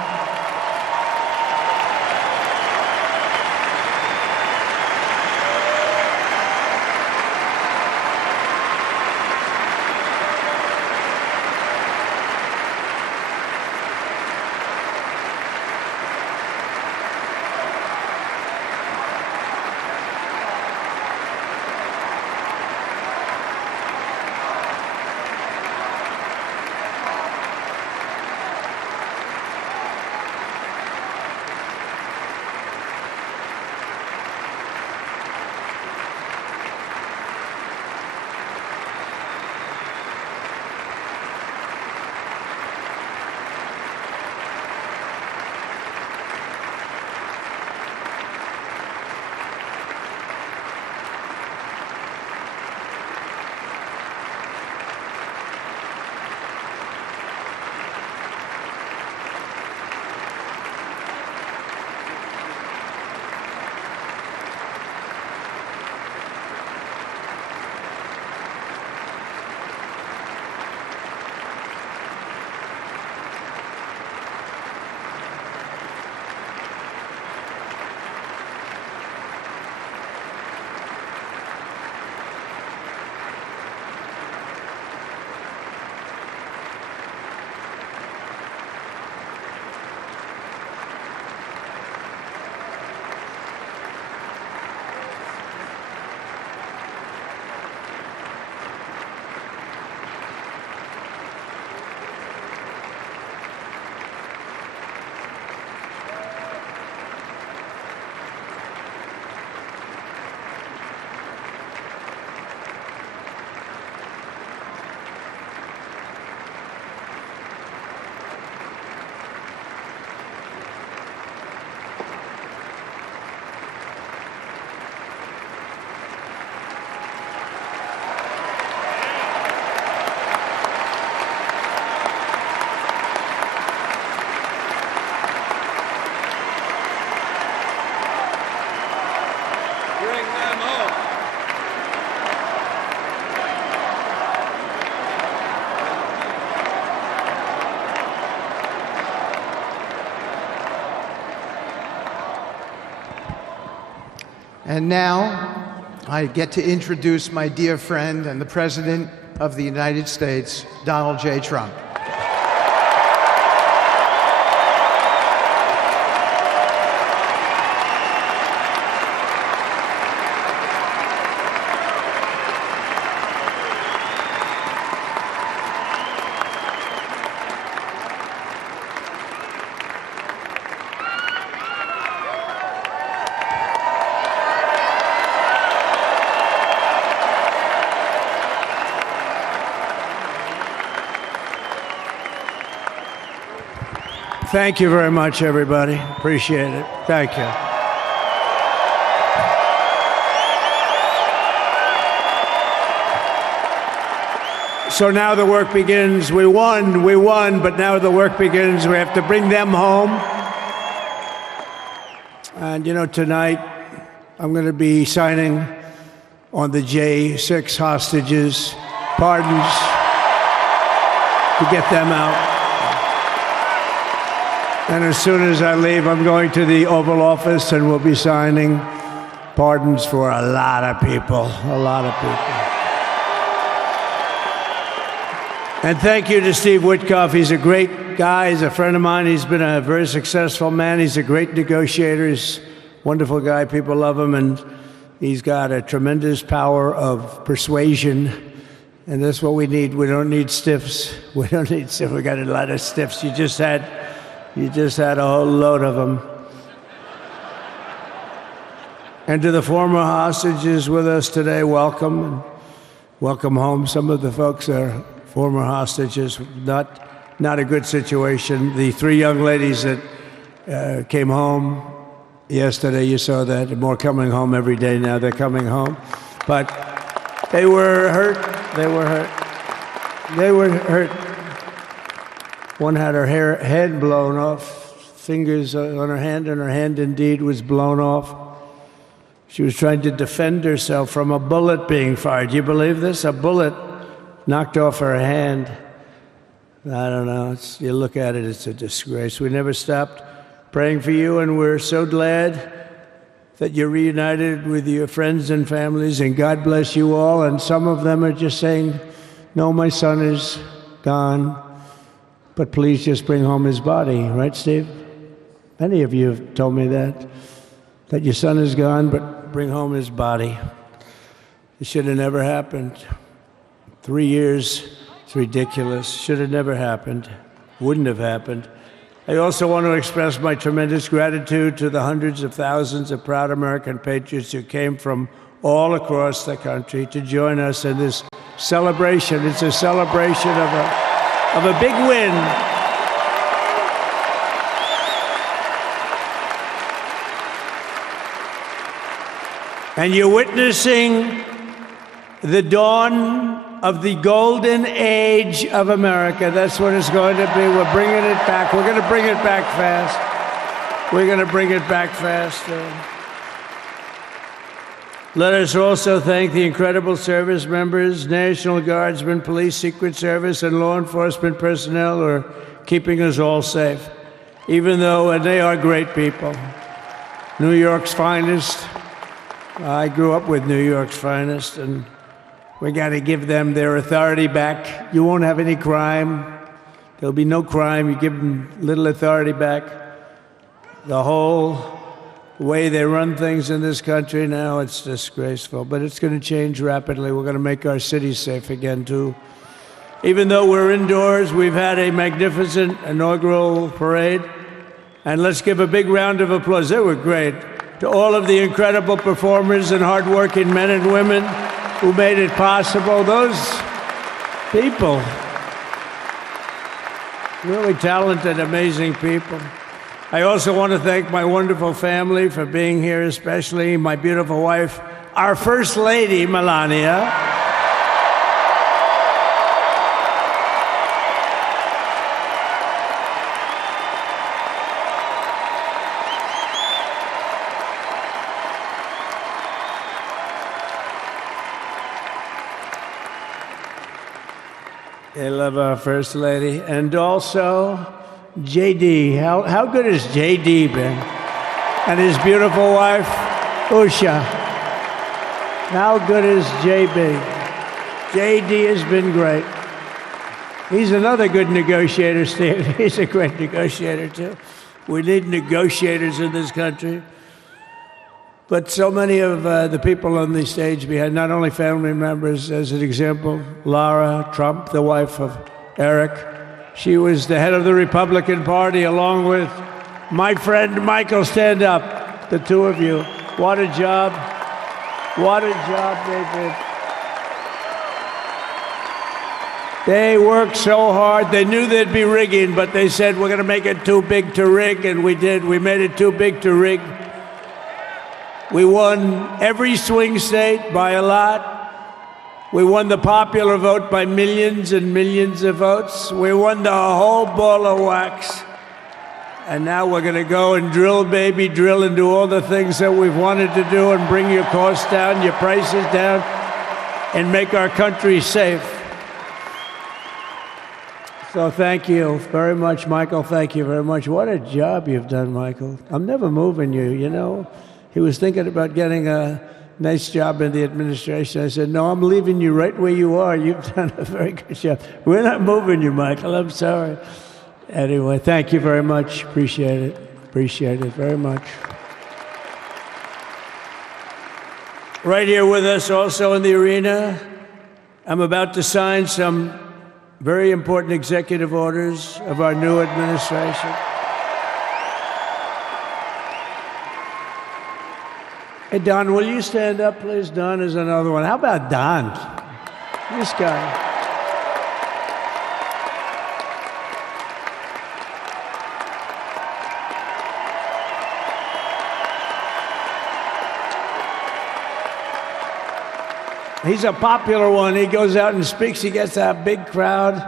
And now I get to introduce my dear friend and the President of the United States, Donald J. Trump. Thank you very much, everybody. Appreciate it. Thank you. So now the work begins. We won, but now the work begins. We have to bring them home. And you know, tonight I'm going to be signing on the J6 hostages, pardons, to get them out. And as soon as I leave, I'm going to the Oval Office and we'll be signing pardons for a lot of people, a lot of people. And thank you to Steve Witkoff. He's a great guy. He's a friend of mine. He's been a very successful man. He's a great negotiator. He's a wonderful guy. People love him. And he's got a tremendous power of persuasion. And that's what we need. We don't need stiffs. We don't need stiffs. We got a lot of stiffs. You just had a whole load of them. And to the former hostages with us today, welcome. And welcome home. Some of the folks are former hostages. Not a good situation. The three young ladies that came home yesterday, you saw that. More coming home every day now. They're coming home. But they were hurt. They were hurt. They were hurt. One had her head blown off, fingers on her hand, and her hand indeed was blown off. She was trying to defend herself from a bullet being fired. Do you believe this? A bullet knocked off her hand. I don't know. You look at it, it's a disgrace. We never stopped praying for you, and we're so glad that you're reunited with your friends and families, and God bless you all. And some of them are just saying, no, my son is gone. But please just bring home his body, right, Steve? Many of you have told me that your son is gone, but bring home his body. It should have never happened. 3 years, it's ridiculous. Should have never happened. Wouldn't have happened. I also want to express my tremendous gratitude to the hundreds of thousands of proud American patriots who came from all across the country to join us in this celebration. It's a celebration of a big win. And you're witnessing the dawn of the golden age of America. That's what it's going to be. We're bringing it back. We're going to bring it back fast. We're going to bring it back fast. Let us also thank the incredible service members, National Guardsmen, Police, Secret Service, and law enforcement personnel who are keeping us all safe, even though they are great people. New York's finest. I grew up with New York's finest, and we got to give them their authority back. You won't have any crime. There'll be no crime. You give them little authority back. The whole way they run things in this country now, it's disgraceful. But it's going to change rapidly. We're going to make our cities safe again, too. Even though we're indoors, we've had a magnificent inaugural parade. And let's give a big round of applause. They were great. To all of the incredible performers and hardworking men and women who made it possible. Those people, really talented, amazing people. I also want to thank my wonderful family for being here, especially my beautiful wife, our First Lady, Melania. I love our First Lady. And also JD. How good has JD been? And his beautiful wife, Usha. How good is JB? JD has been great. He's another good negotiator, Steve. He's a great negotiator, too. We need negotiators in this country. But so many of the people on the stage behind, not only family members, as an example, Lara Trump, the wife of Eric. She was the head of the Republican Party, along with my friend Michael. Stand up, the two of you. What a job. What a job they did. They worked so hard. They knew there'd be rigging, but they said, we're going to make it too big to rig, and we did. We made it too big to rig. We won every swing state by a lot. We won the popular vote by millions and millions of votes. We won the whole ball of wax. And now we're going to go and drill, baby, drill, and do all the things that we've wanted to do and bring your costs down, your prices down, and make our country safe. So thank you very much, Michael. Thank you very much. What a job you've done, Michael. I'm never moving you, you know. He was thinking about getting a nice job in the administration. I said, no, I'm leaving you right where you are. You've done a very good job. We're not moving you, Michael. I'm sorry. Anyway, thank you very much. Appreciate it. Appreciate it very much. Right here with us also in the arena, I'm about to sign some very important executive orders of our new administration. Hey, Don, will you stand up, please? Don is another one. How about Don? This guy. He's a popular one. He goes out and speaks. He gets a big crowd.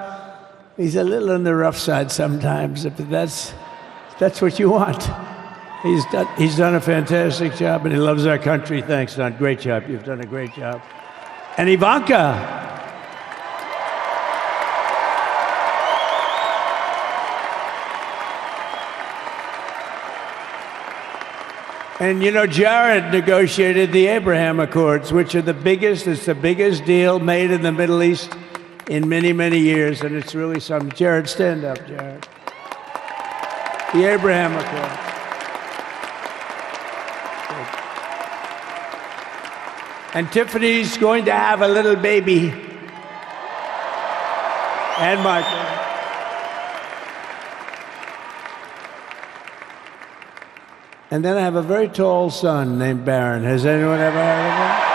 He's a little on the rough side sometimes, but that's what you want. He's done a fantastic job, and he loves our country. Thanks, Don. Great job. You've done a great job. And Ivanka. And, you know, Jared negotiated the Abraham Accords, which are the biggest deal made in the Middle East in many, many years, and it's really something. Jared, stand up, Jared. The Abraham Accords. And Tiffany's going to have a little baby. And Michael. And then I have a very tall son named Barron. Has anyone ever heard of him?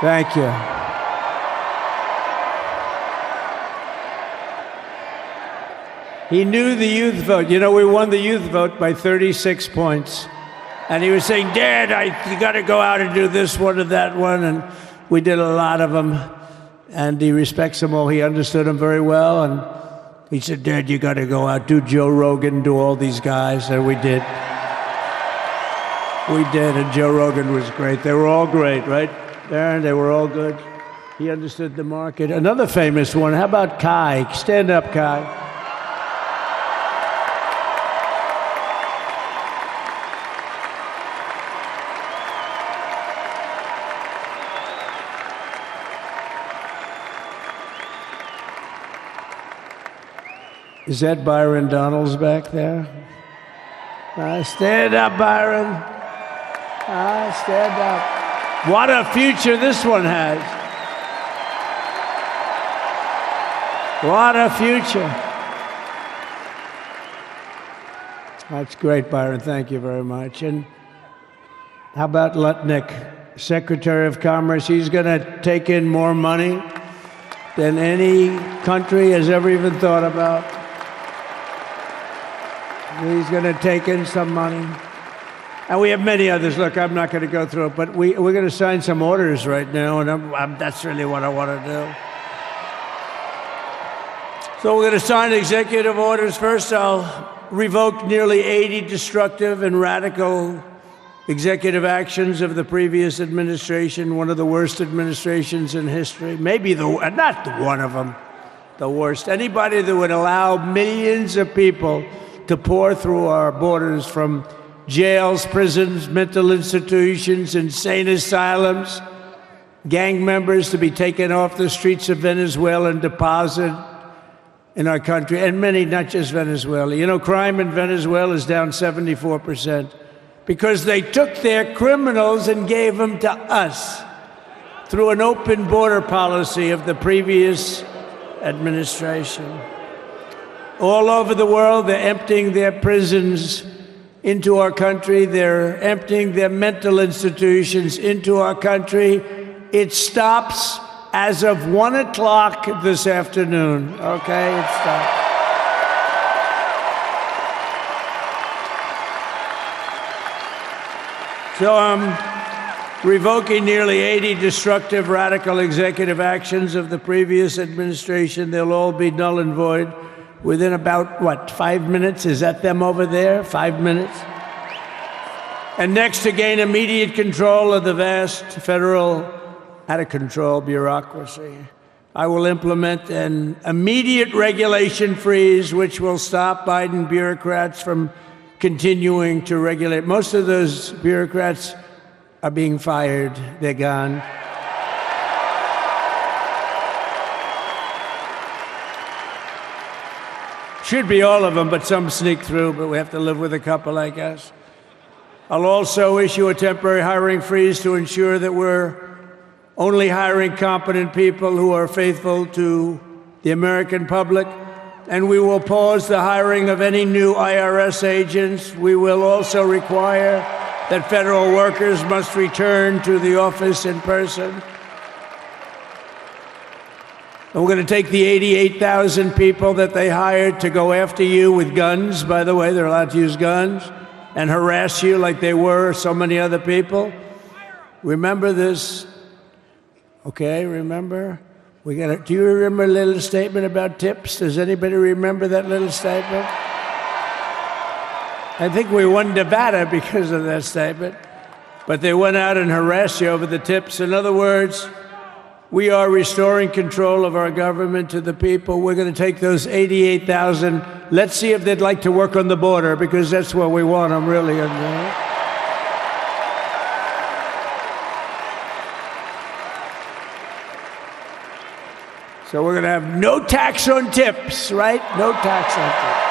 Thank you. He knew the youth vote. You know, we won the youth vote by 36 points. And he was saying, Dad, you got to go out and do this one and that one. And we did a lot of them. And he respects them all. He understood them very well. And he said, Dad, you got to go out, do Joe Rogan, do all these guys. And we did. We did. And Joe Rogan was great. They were all great, right? Aaron, they were all good. He understood the market. Another famous one, how about Kai? Stand up, Kai. Is that Byron Donalds back there? Stand up, Byron. Stand up. What a future this one has. What a future. That's great, Byron. Thank you very much. And how about Lutnick, Secretary of Commerce? He's going to take in more money than any country has ever even thought about. He's going to take in some money. And we have many others. Look, I'm not going to go through it, but we're going to sign some orders right now, and that's really what I want to do. So we're going to sign executive orders. First, I'll revoke nearly 80 destructive and radical executive actions of the previous administration, one of the worst administrations in history. Maybe not one of them, the worst. Anybody that would allow millions of people to pour through our borders from jails, prisons, mental institutions, insane asylums, gang members to be taken off the streets of Venezuela and deposited in our country, and many, not just Venezuela. You know, crime in Venezuela is down 74% because they took their criminals and gave them to us through an open border policy of the previous administration. All over the world, they're emptying their prisons into our country. They're emptying their mental institutions into our country. It stops as of 1 o'clock this afternoon. Okay, it stops. So I'm revoking nearly 80 destructive, radical executive actions of the previous administration. They'll all be null and void within about, 5 minutes? Is that them over there? 5 minutes? And next, to gain immediate control of the vast federal, out-of-control bureaucracy, I will implement an immediate regulation freeze, which will stop Biden bureaucrats from continuing to regulate. Most of those bureaucrats are being fired. They're gone. Should be all of them, but some sneak through, but we have to live with a couple, I guess. I'll also issue a temporary hiring freeze to ensure that we're only hiring competent people who are faithful to the American public. And we will pause the hiring of any new IRS agents. We will also require that federal workers must return to the office in person. And we're going to take the 88,000 people that they hired to go after you with guns. By the way, they're allowed to use guns and harass you like they were so many other people. Remember this. Okay, remember? Do you remember a little statement about tips? Does anybody remember that little statement? I think we won Nevada because of that statement. But they went out and harassed you over the tips. In other words, we are restoring control of our government to the people. We're going to take those 88,000. Let's see if they'd like to work on the border, because that's where we want them, really. So we're going to have no tax on tips, right? No tax on tips.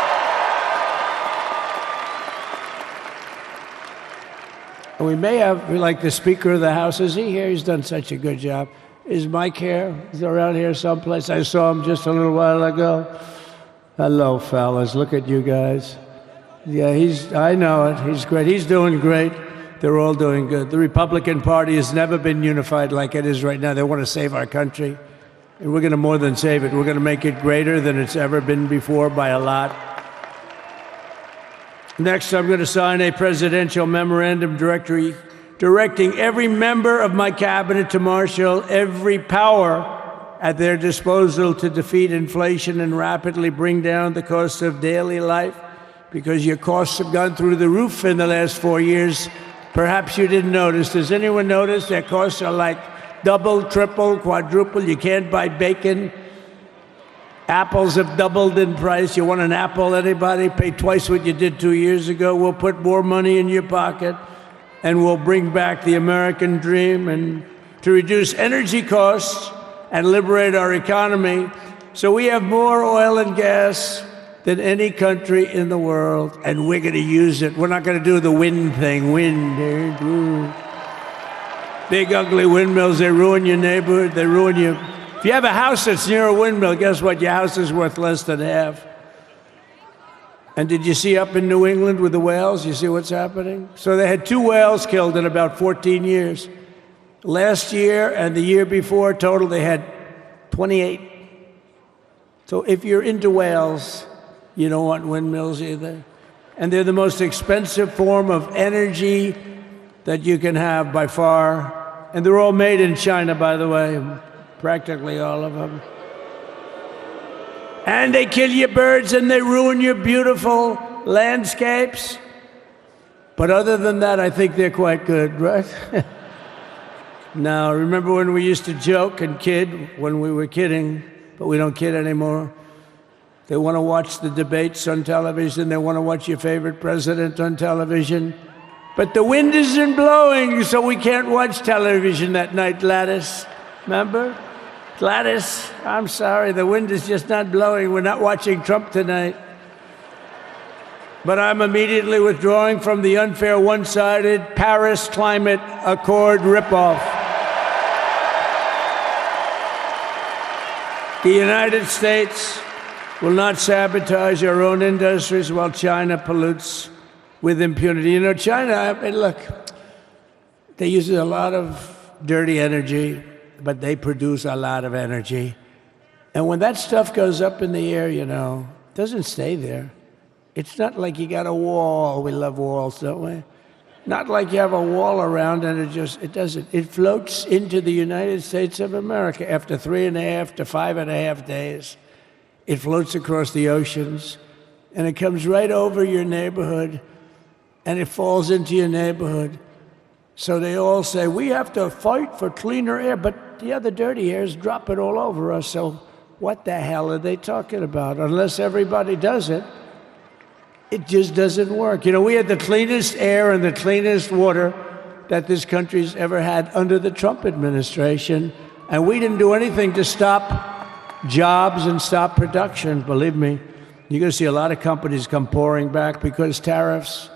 And we may have, like the Speaker of the House, is he here? He's done such a good job. Is Mike here? He's around here someplace. I saw him just a little while ago. Hello, fellas. Look at you guys. Yeah, I know it. He's great. He's doing great. They're all doing good. The Republican Party has never been unified like it is right now. They want to save our country. And we're going to more than save it. We're going to make it greater than it's ever been before by a lot. Next, I'm going to sign a presidential memorandum directing every member of my cabinet to marshal every power at their disposal to defeat inflation and rapidly bring down the cost of daily life, because your costs have gone through the roof in the last 4 years. Perhaps you didn't notice. Does anyone notice their costs are like double, triple, quadruple? You can't buy bacon. Apples have doubled in price. You want an apple, anybody? Pay twice what you did 2 years ago. We'll put more money in your pocket, and we'll bring back the American dream and to reduce energy costs and liberate our economy. So we have more oil and gas than any country in the world, and we're going to use it. We're not going to do the wind thing. Wind. Big, ugly windmills, they ruin your neighborhood. They ruin you. If you have a house that's near a windmill, guess what? Your house is worth less than half. And did you see up in New England with the whales? You see what's happening? So they had 2 whales killed in about 14 years. Last year and the year before, total, they had 28. So if you're into whales, you don't want windmills either. and they're the most expensive form of energy that you can have by far. And they're all made in China, by the way, practically all of them. And they kill your birds and they ruin your beautiful landscapes. But other than that, I think they're quite good, right? Now, remember when we used to joke and kid when we were kidding, but we don't kid anymore? They want to watch the debates on television. They want to watch your favorite president on television. But the wind isn't blowing, so we can't watch television that night, Gladys. Remember? Gladys, I'm sorry, the wind is just not blowing. We're not watching Trump tonight. But I'm immediately withdrawing from the unfair, one-sided Paris Climate Accord ripoff. The United States will not sabotage our own industries while China pollutes with impunity. You know, China, I mean, look, they use a lot of dirty energy, but they produce a lot of energy. And when that stuff goes up in the air, you know, it doesn't stay there. It's not like you got a wall. We love walls, don't we? Not like you have a wall around and it doesn't. It floats into the United States of America after 3.5 to 5.5 days. It floats across the oceans and it comes right over your neighborhood and it falls into your neighborhood. So they all say, we have to fight for cleaner air, but the other dirty air is dropping all over us. So what the hell are they talking about? Unless everybody does it, it just doesn't work. You know, we had the cleanest air and the cleanest water that this country's ever had under the Trump administration, and we didn't do anything to stop jobs and stop production. Believe me, you're going to see a lot of companies come pouring back because tariffs.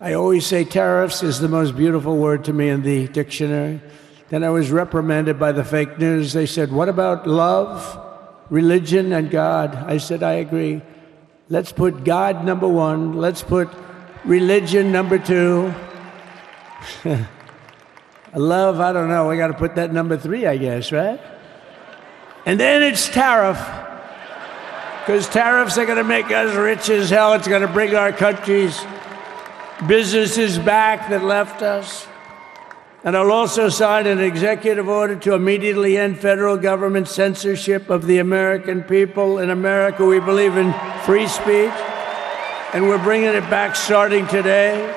I always say tariffs is the most beautiful word to me in the dictionary. Then I was reprimanded by the fake news. They said, what about love, religion, and God? I said, I agree. Let's put God number one. Let's put religion number two. Love, I don't know. We got to put that number 3, I guess, right? And then it's tariff. Because tariffs are going to make us rich as hell. It's going to bring our country's businesses back that left us. And I'll also sign an executive order to immediately end federal government censorship of the American people. In America, we believe in free speech, and we're bringing it back starting today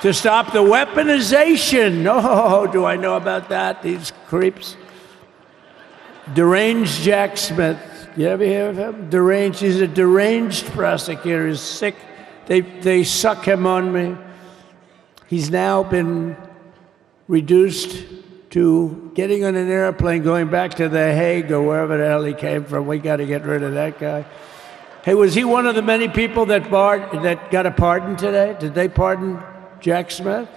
to stop the weaponization. Oh, do I know about that? These creeps. Deranged Jack Smith. You ever hear of him? Deranged. He's a deranged prosecutor. He's sick. They suck him on me. He's now been reduced to getting on an airplane, going back to The Hague or wherever the hell he came from. We got to get rid of that guy. Hey, was he one of the many people that got a pardon today? Did they pardon Jack Smith?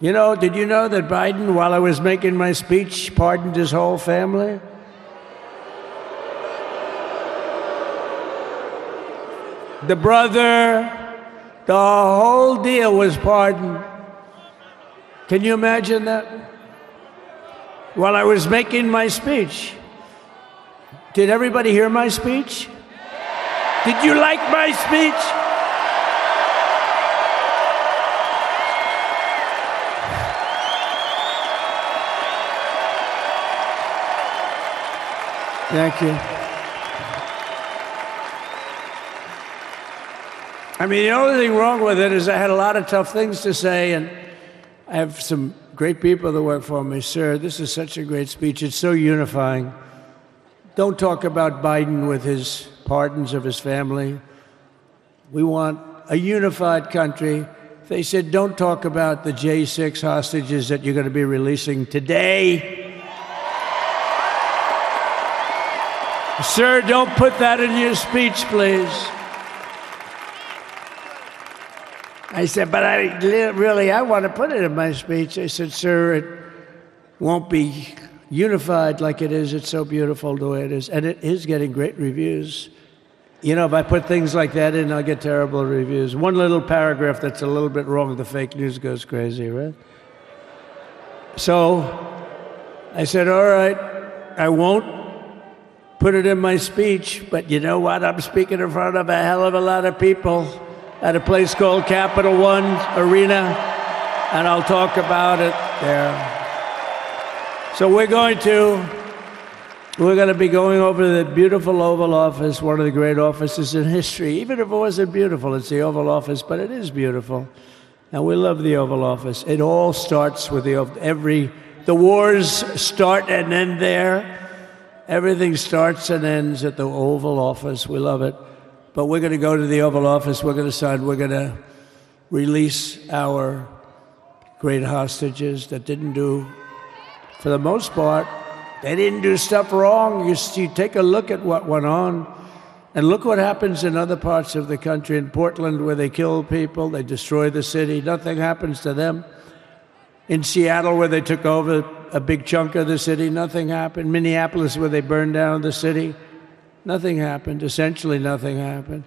You know, did you know that Biden, while I was making my speech, pardoned his whole family? The brother, the whole deal was pardoned. Can you imagine that? While I was making my speech. Did everybody hear my speech? Did you like my speech? Thank you. I mean, the only thing wrong with it is I had a lot of tough things to say, and I have some great people that work for me. Sir, this is such a great speech. It's so unifying. Don't talk about Biden with his pardons of his family. We want a unified country. They said, don't talk about the J6 hostages that you're going to be releasing today. Sir, don't put that in your speech, please. I said, but I want to put it in my speech. I said, sir, it won't be unified like it is. It's so beautiful the way it is. And it is getting great reviews. You know, if I put things like that in, I'll get terrible reviews. One little paragraph that's a little bit wrong, the fake news goes crazy, right? So I said, all right, I won't put it in my speech, but you know what? I'm speaking in front of a hell of a lot of people. at a place called Capital One Arena, and I'll talk about it there. So we're going to be going over the beautiful Oval Office, one of the great offices in history. Even if it wasn't beautiful, it's the Oval Office, but it is beautiful. And we love the Oval Office. It all starts with the wars start and end there. Everything starts and ends at the Oval Office. We love it. But we're going to go to the Oval Office. We're going to release our great hostages that didn't do, for the most part, they didn't do stuff wrong. You take a look at what went on, and look what happens in other parts of the country. In Portland, where they kill people, they destroy the city, nothing happens to them. In Seattle, where they took over a big chunk of the city, nothing happened. Minneapolis, where they burned down the city, nothing happened. Essentially nothing happened.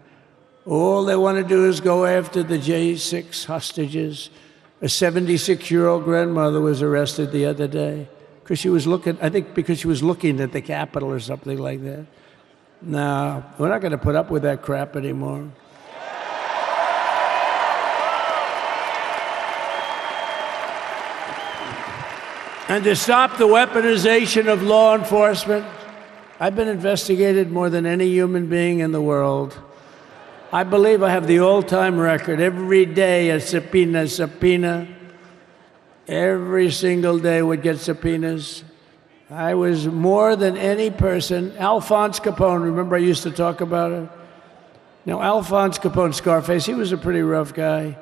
All they want to do is go after the J6 hostages. A 76-year-old grandmother was arrested the other day because she was looking at the Capitol or something like that. No, we're not going to put up with that crap anymore. And to stop the weaponization of law enforcement, I've been investigated more than any human being in the world. I believe I have the all-time record. Every day a subpoena. Every single day would get subpoenas. I was more than any person. Alphonse Capone, remember I used to talk about it? Now, Alphonse Capone, Scarface, he was a pretty rough guy.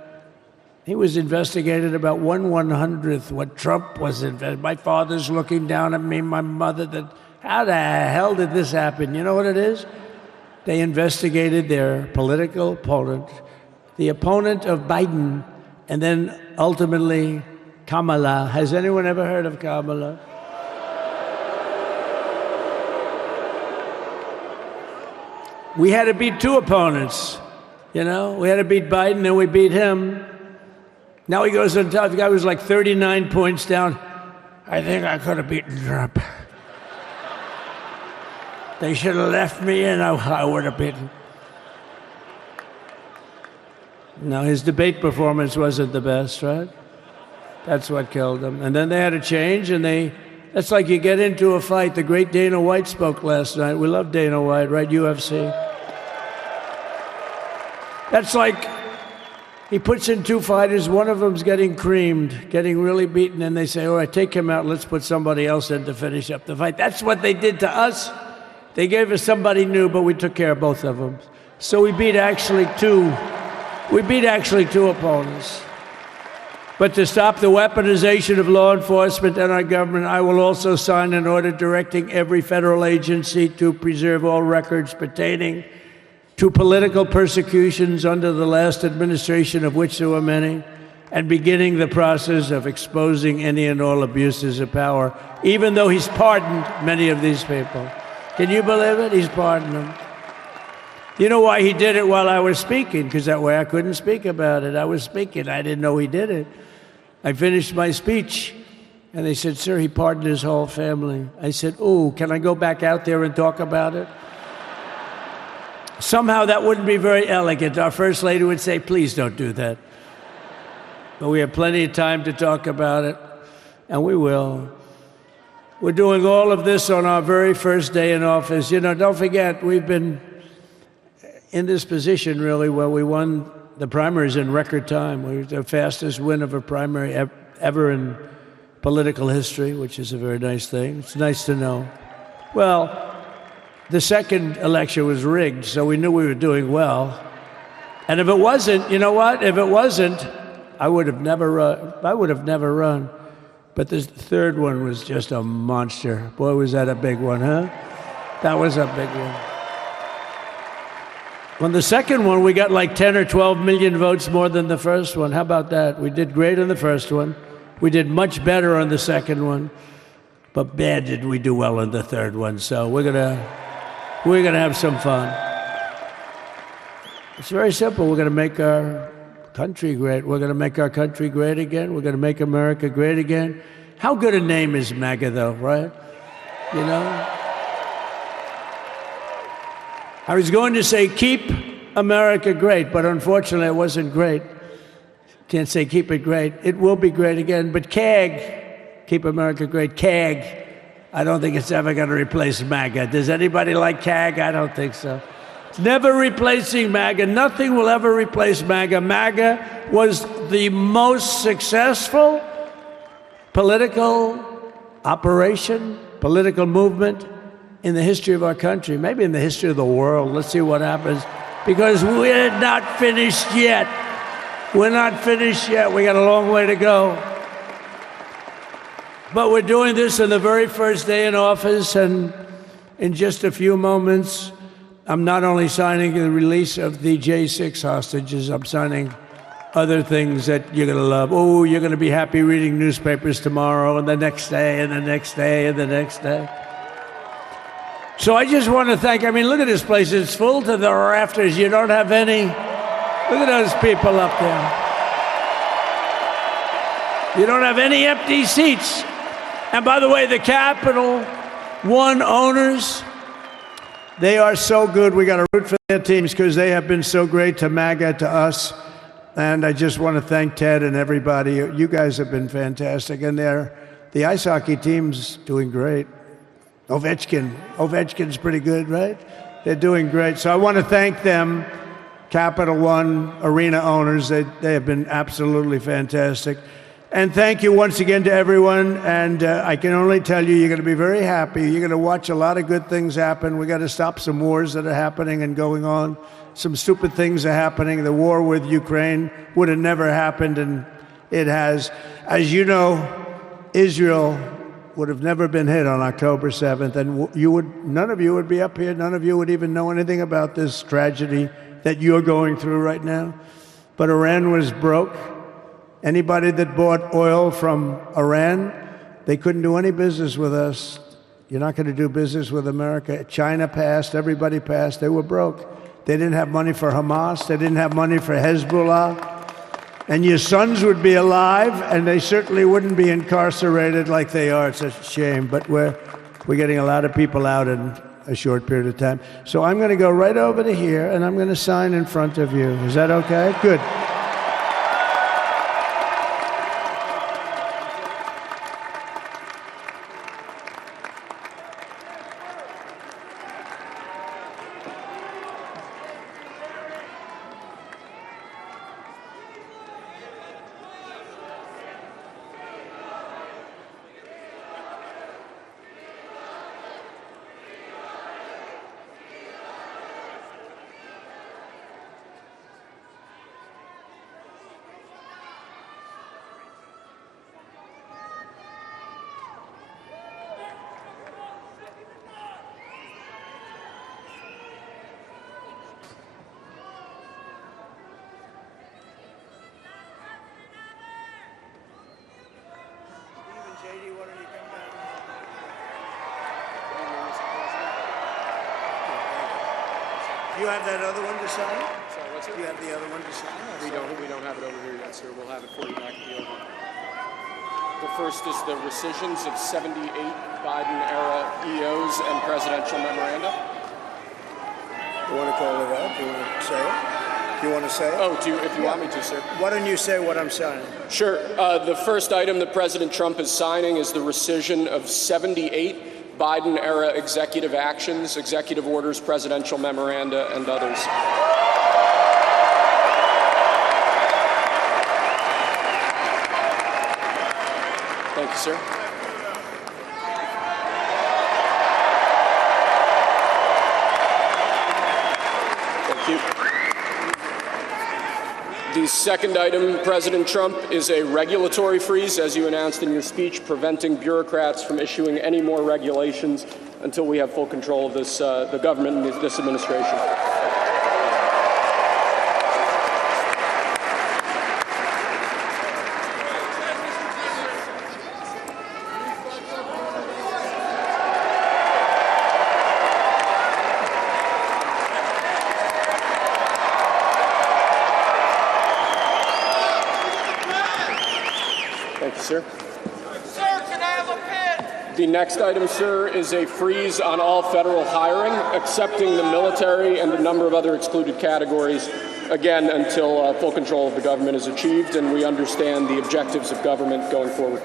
He was investigated about 1/100th what Trump was investigated. My father's looking down at me, my mother, how the hell did this happen? You know what it is? They investigated their political opponent, the opponent of Biden, and then ultimately Kamala. Has anyone ever heard of Kamala? We had to beat two opponents, you know? We had to beat Biden, then we beat him. Now he goes on top. The guy was like 39 points down. I think I could have beaten Trump. They should have left me in. I would have beaten. No, his debate performance wasn't the best, right? That's what killed him. And then they had to change, and that's like you get into a fight. The great Dana White spoke last night. We love Dana White, right? UFC. That's like he puts in two fighters, one of them's getting creamed, getting really beaten, and they say, all right, take him out, let's put somebody else in to finish up the fight. That's what they did to us. They gave us somebody new, but we took care of both of them. So we beat actually two opponents. But to stop the weaponization of law enforcement and our government, I will also sign an order directing every federal agency to preserve all records pertaining to political persecutions under the last administration, of which there were many, and beginning the process of exposing any and all abuses of power, even though he's pardoned many of these people. Can you believe it? He's pardoned them. You know why he did it while I was speaking? Because that way I couldn't speak about it. I was speaking. I didn't know he did it. I finished my speech, and they said, sir, he pardoned his whole family. I said, oh, can I go back out there and talk about it? Somehow that wouldn't be very elegant. Our First Lady would say, please don't do that. But we have plenty of time to talk about it, and we will. We're doing all of this on our very first day in office. You know, don't forget, we've been in this position, really, where we won the primaries in record time. We were the fastest win of a primary ever in political history, which is a very nice thing. It's nice to know. Well, the second election was rigged, so we knew we were doing well. And if it wasn't, you know what? If it wasn't, I would have never run. But this third one was just a monster. Boy, was that a big one, huh? That was a big one. On the second one, we got like 10 or 12 million votes more than the first one. How about that? We did great on the first one. We did much better on the second one. But bad did we do well on the third one. So we're gonna have some fun. It's very simple. We're gonna make our country great. We're gonna make our country great again. We're gonna make America great again. How good a name is MAGA, though, right? You know? I was going to say, keep America great, but unfortunately it wasn't great. Can't say keep it great. It will be great again, but CAG, keep America great, CAG, I don't think it's ever going to replace MAGA. Does anybody like CAG? I don't think so. It's never replacing MAGA. Nothing will ever replace MAGA. MAGA was the most successful political operation, political movement in the history of our country, maybe in the history of the world. Let's see what happens, because we're not finished yet. We're not finished yet. We got a long way to go. But we're doing this on the very first day in office, and in just a few moments, I'm not only signing the release of the J6 hostages, I'm signing other things that you're going to love. Oh, you're going to be happy reading newspapers tomorrow and the next day and the next day and the next day. So I just want to thank, I mean, look at this place. It's full to the rafters. You don't have any. Look at those people up there. You don't have any empty seats. And by the way, the Capital One owners, they are so good. We got to root for their teams because they have been so great to MAGA, to us. And I just want to thank Ted and everybody. You guys have been fantastic. And the ice hockey team's doing great. Ovechkin's pretty good, right? They're doing great. So I want to thank them, Capital One arena owners. They have been absolutely fantastic. And thank you once again to everyone. And I can only tell you, you're going to be very happy. You're going to watch a lot of good things happen. We got to stop some wars that are happening and going on. Some stupid things are happening. The war with Ukraine would have never happened, and it has. As you know, Israel would have never been hit on October 7th, and none of you would be up here. None of you would even know anything about this tragedy that you're going through right now. But Iran was broke. Anybody that bought oil from Iran, they couldn't do any business with us. You're not going to do business with America. China passed. Everybody passed. They were broke. They didn't have money for Hamas. They didn't have money for Hezbollah. And your sons would be alive, and they certainly wouldn't be incarcerated like they are. It's a shame. But we're getting a lot of people out in a short period of time. So I'm going to go right over to here, and I'm going to sign in front of you. Is that okay? Good. JD, why don't you come back? Do you have that other one to sign? Sorry, what's it? Do you have the other one to sign? We don't have it over here yet, sir. We'll have it for you back at the oval. The first is the rescissions of 78 Biden-era EOs and presidential memoranda. You want to call it out? Do you want to say it? Do you want to say it? Oh, if you want me to, sir. Why don't you say what I'm signing? Sure. The first item that President Trump is signing is the rescission of 78 Biden-era executive actions, executive orders, presidential memoranda, and others. Thank you, sir. Thank you. The second item, President Trump, is a regulatory freeze, as you announced in your speech, preventing bureaucrats from issuing any more regulations until we have full control of this, the government and this administration. Thank you, sir. Sir, can I have a pen? The next item, sir, is a freeze on all federal hiring, excepting the military and a number of other excluded categories, again, until full control of the government is achieved and we understand the objectives of government going forward.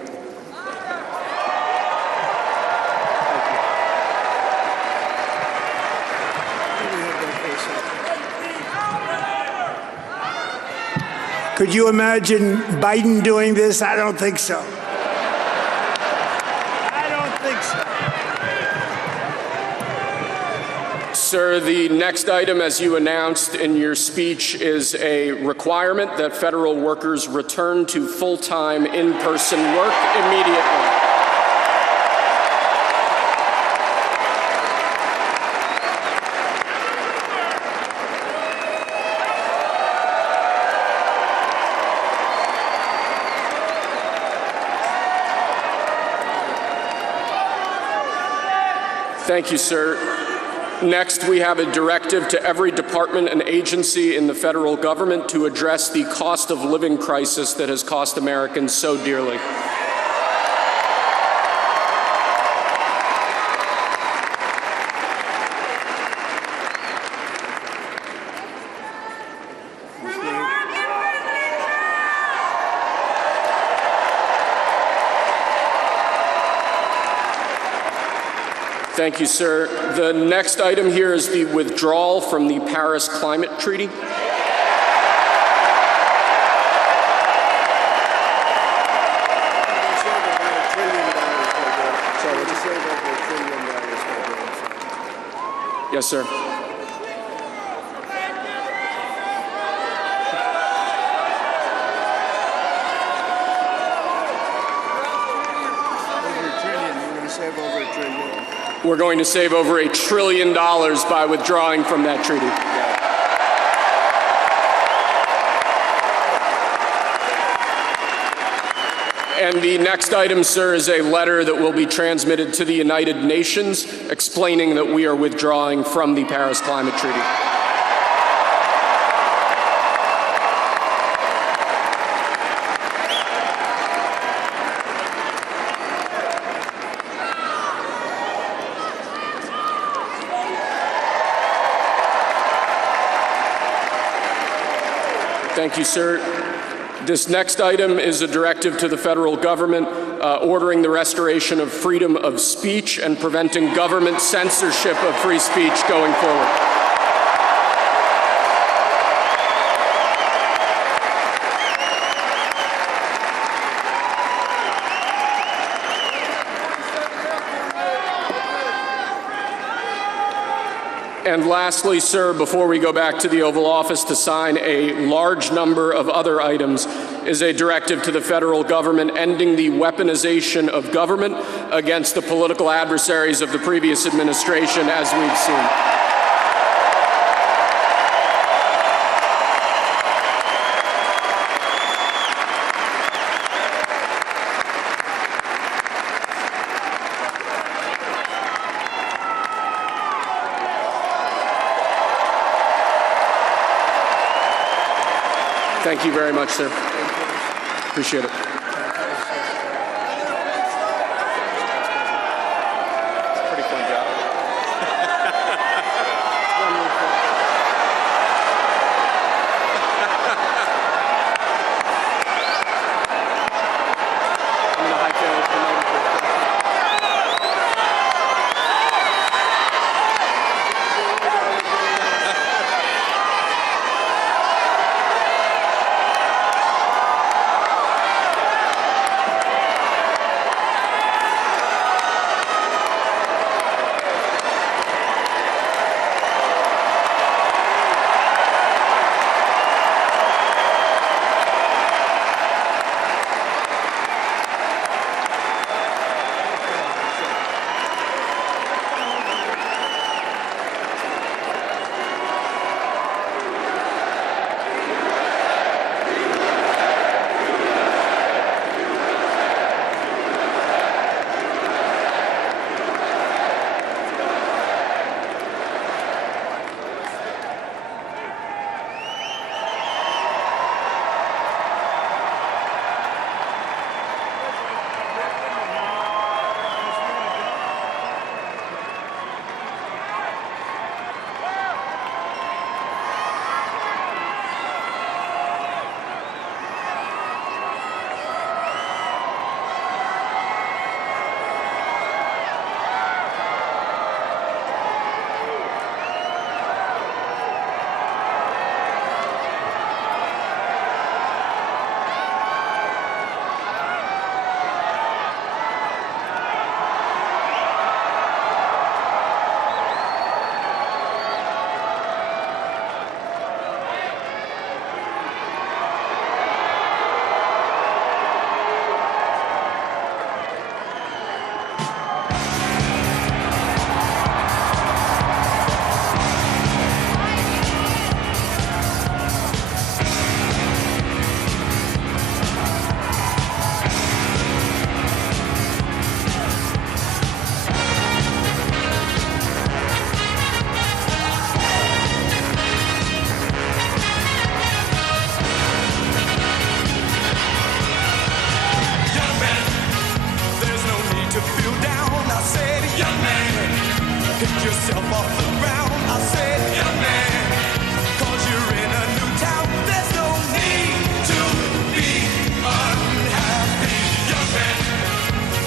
Could you imagine Biden doing this? I don't think so. I don't think so. Sir, the next item, as you announced in your speech, is a requirement that federal workers return to full-time in-person work immediately. Thank you, sir. Next, we have a directive to every department and agency in the federal government to address the cost of living crisis that has cost Americans so dearly. Thank you, sir. The next item here is the withdrawal from the Paris Climate Treaty. Yes, sir. We're going to save over $1 trillion by withdrawing from that treaty. And the next item, sir, is a letter that will be transmitted to the United Nations explaining that we are withdrawing from the Paris Climate Treaty. Thank you, sir. This next item is a directive to the federal government ordering the restoration of freedom of speech and preventing government censorship of free speech going forward. And lastly, sir, before we go back to the Oval Office to sign a large number of other items, is a directive to the federal government ending the weaponization of government against the political adversaries of the previous administration, as we've seen. Thank you very much, sir. Appreciate it. Pretty fun job. I'm gonna hightail it tonight. Pick yourself off the ground, I said, young man, 'cause you're in a new town. There's no need to be unhappy, young man.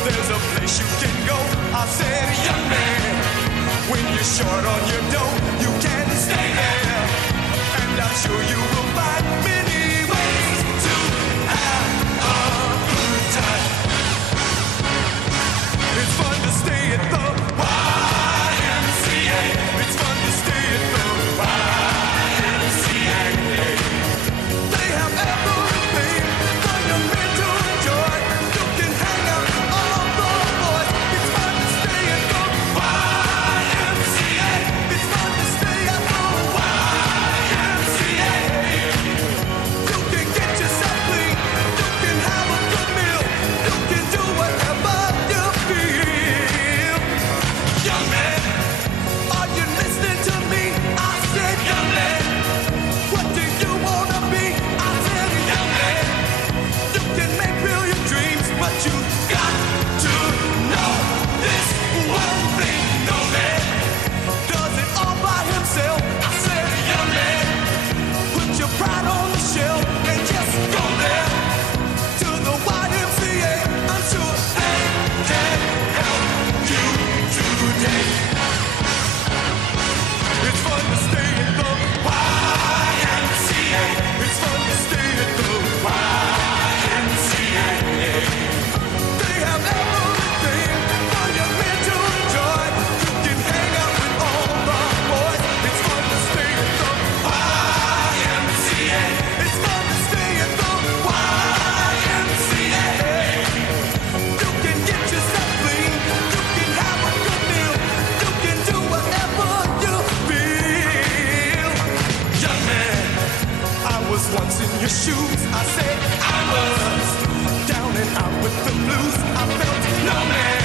There's a place you can go, I said, young man. When you're short on your dough, you can stay there, and I'm sure you will find many ways to have a good time. It's fun to stay at the YMCA. It's fun to stay at the YMCA. They have everything for your men to enjoy. You can hang out with all the boys. It's fun to stay at the YMCA. It's fun to stay at the YMCA. You can get yourself clean. You can have a good meal. You can do whatever you feel. Young man, are you listening to me? I said, young man, what do you wanna be? I said, young man, you can make real your dreams, but you got to know this one thing. No man does it all by himself. I said, young man, put your pride on the shelf and just go there to the YMCA. I'm sure they can help you today. It's fun to stay at the YMCA. It's fun to stay at the YMCA. They have everything for your men to enjoy. You can hang out with all the boys. It's fun to stay at the YMCA. It's fun to stay at the YMCA. You can get yourself clean. You can have a good meal. You can do whatever you feel. Young man, I was once in your shoes. I said I was down and out with the blues. I felt no man.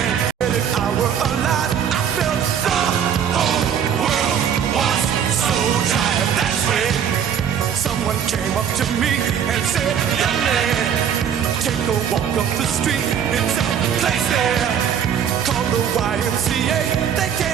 If I were alive, I felt the whole world was so tired. That's when someone came up to me and said, young man, take a walk up the street. It's a place there called the YMCA. They can't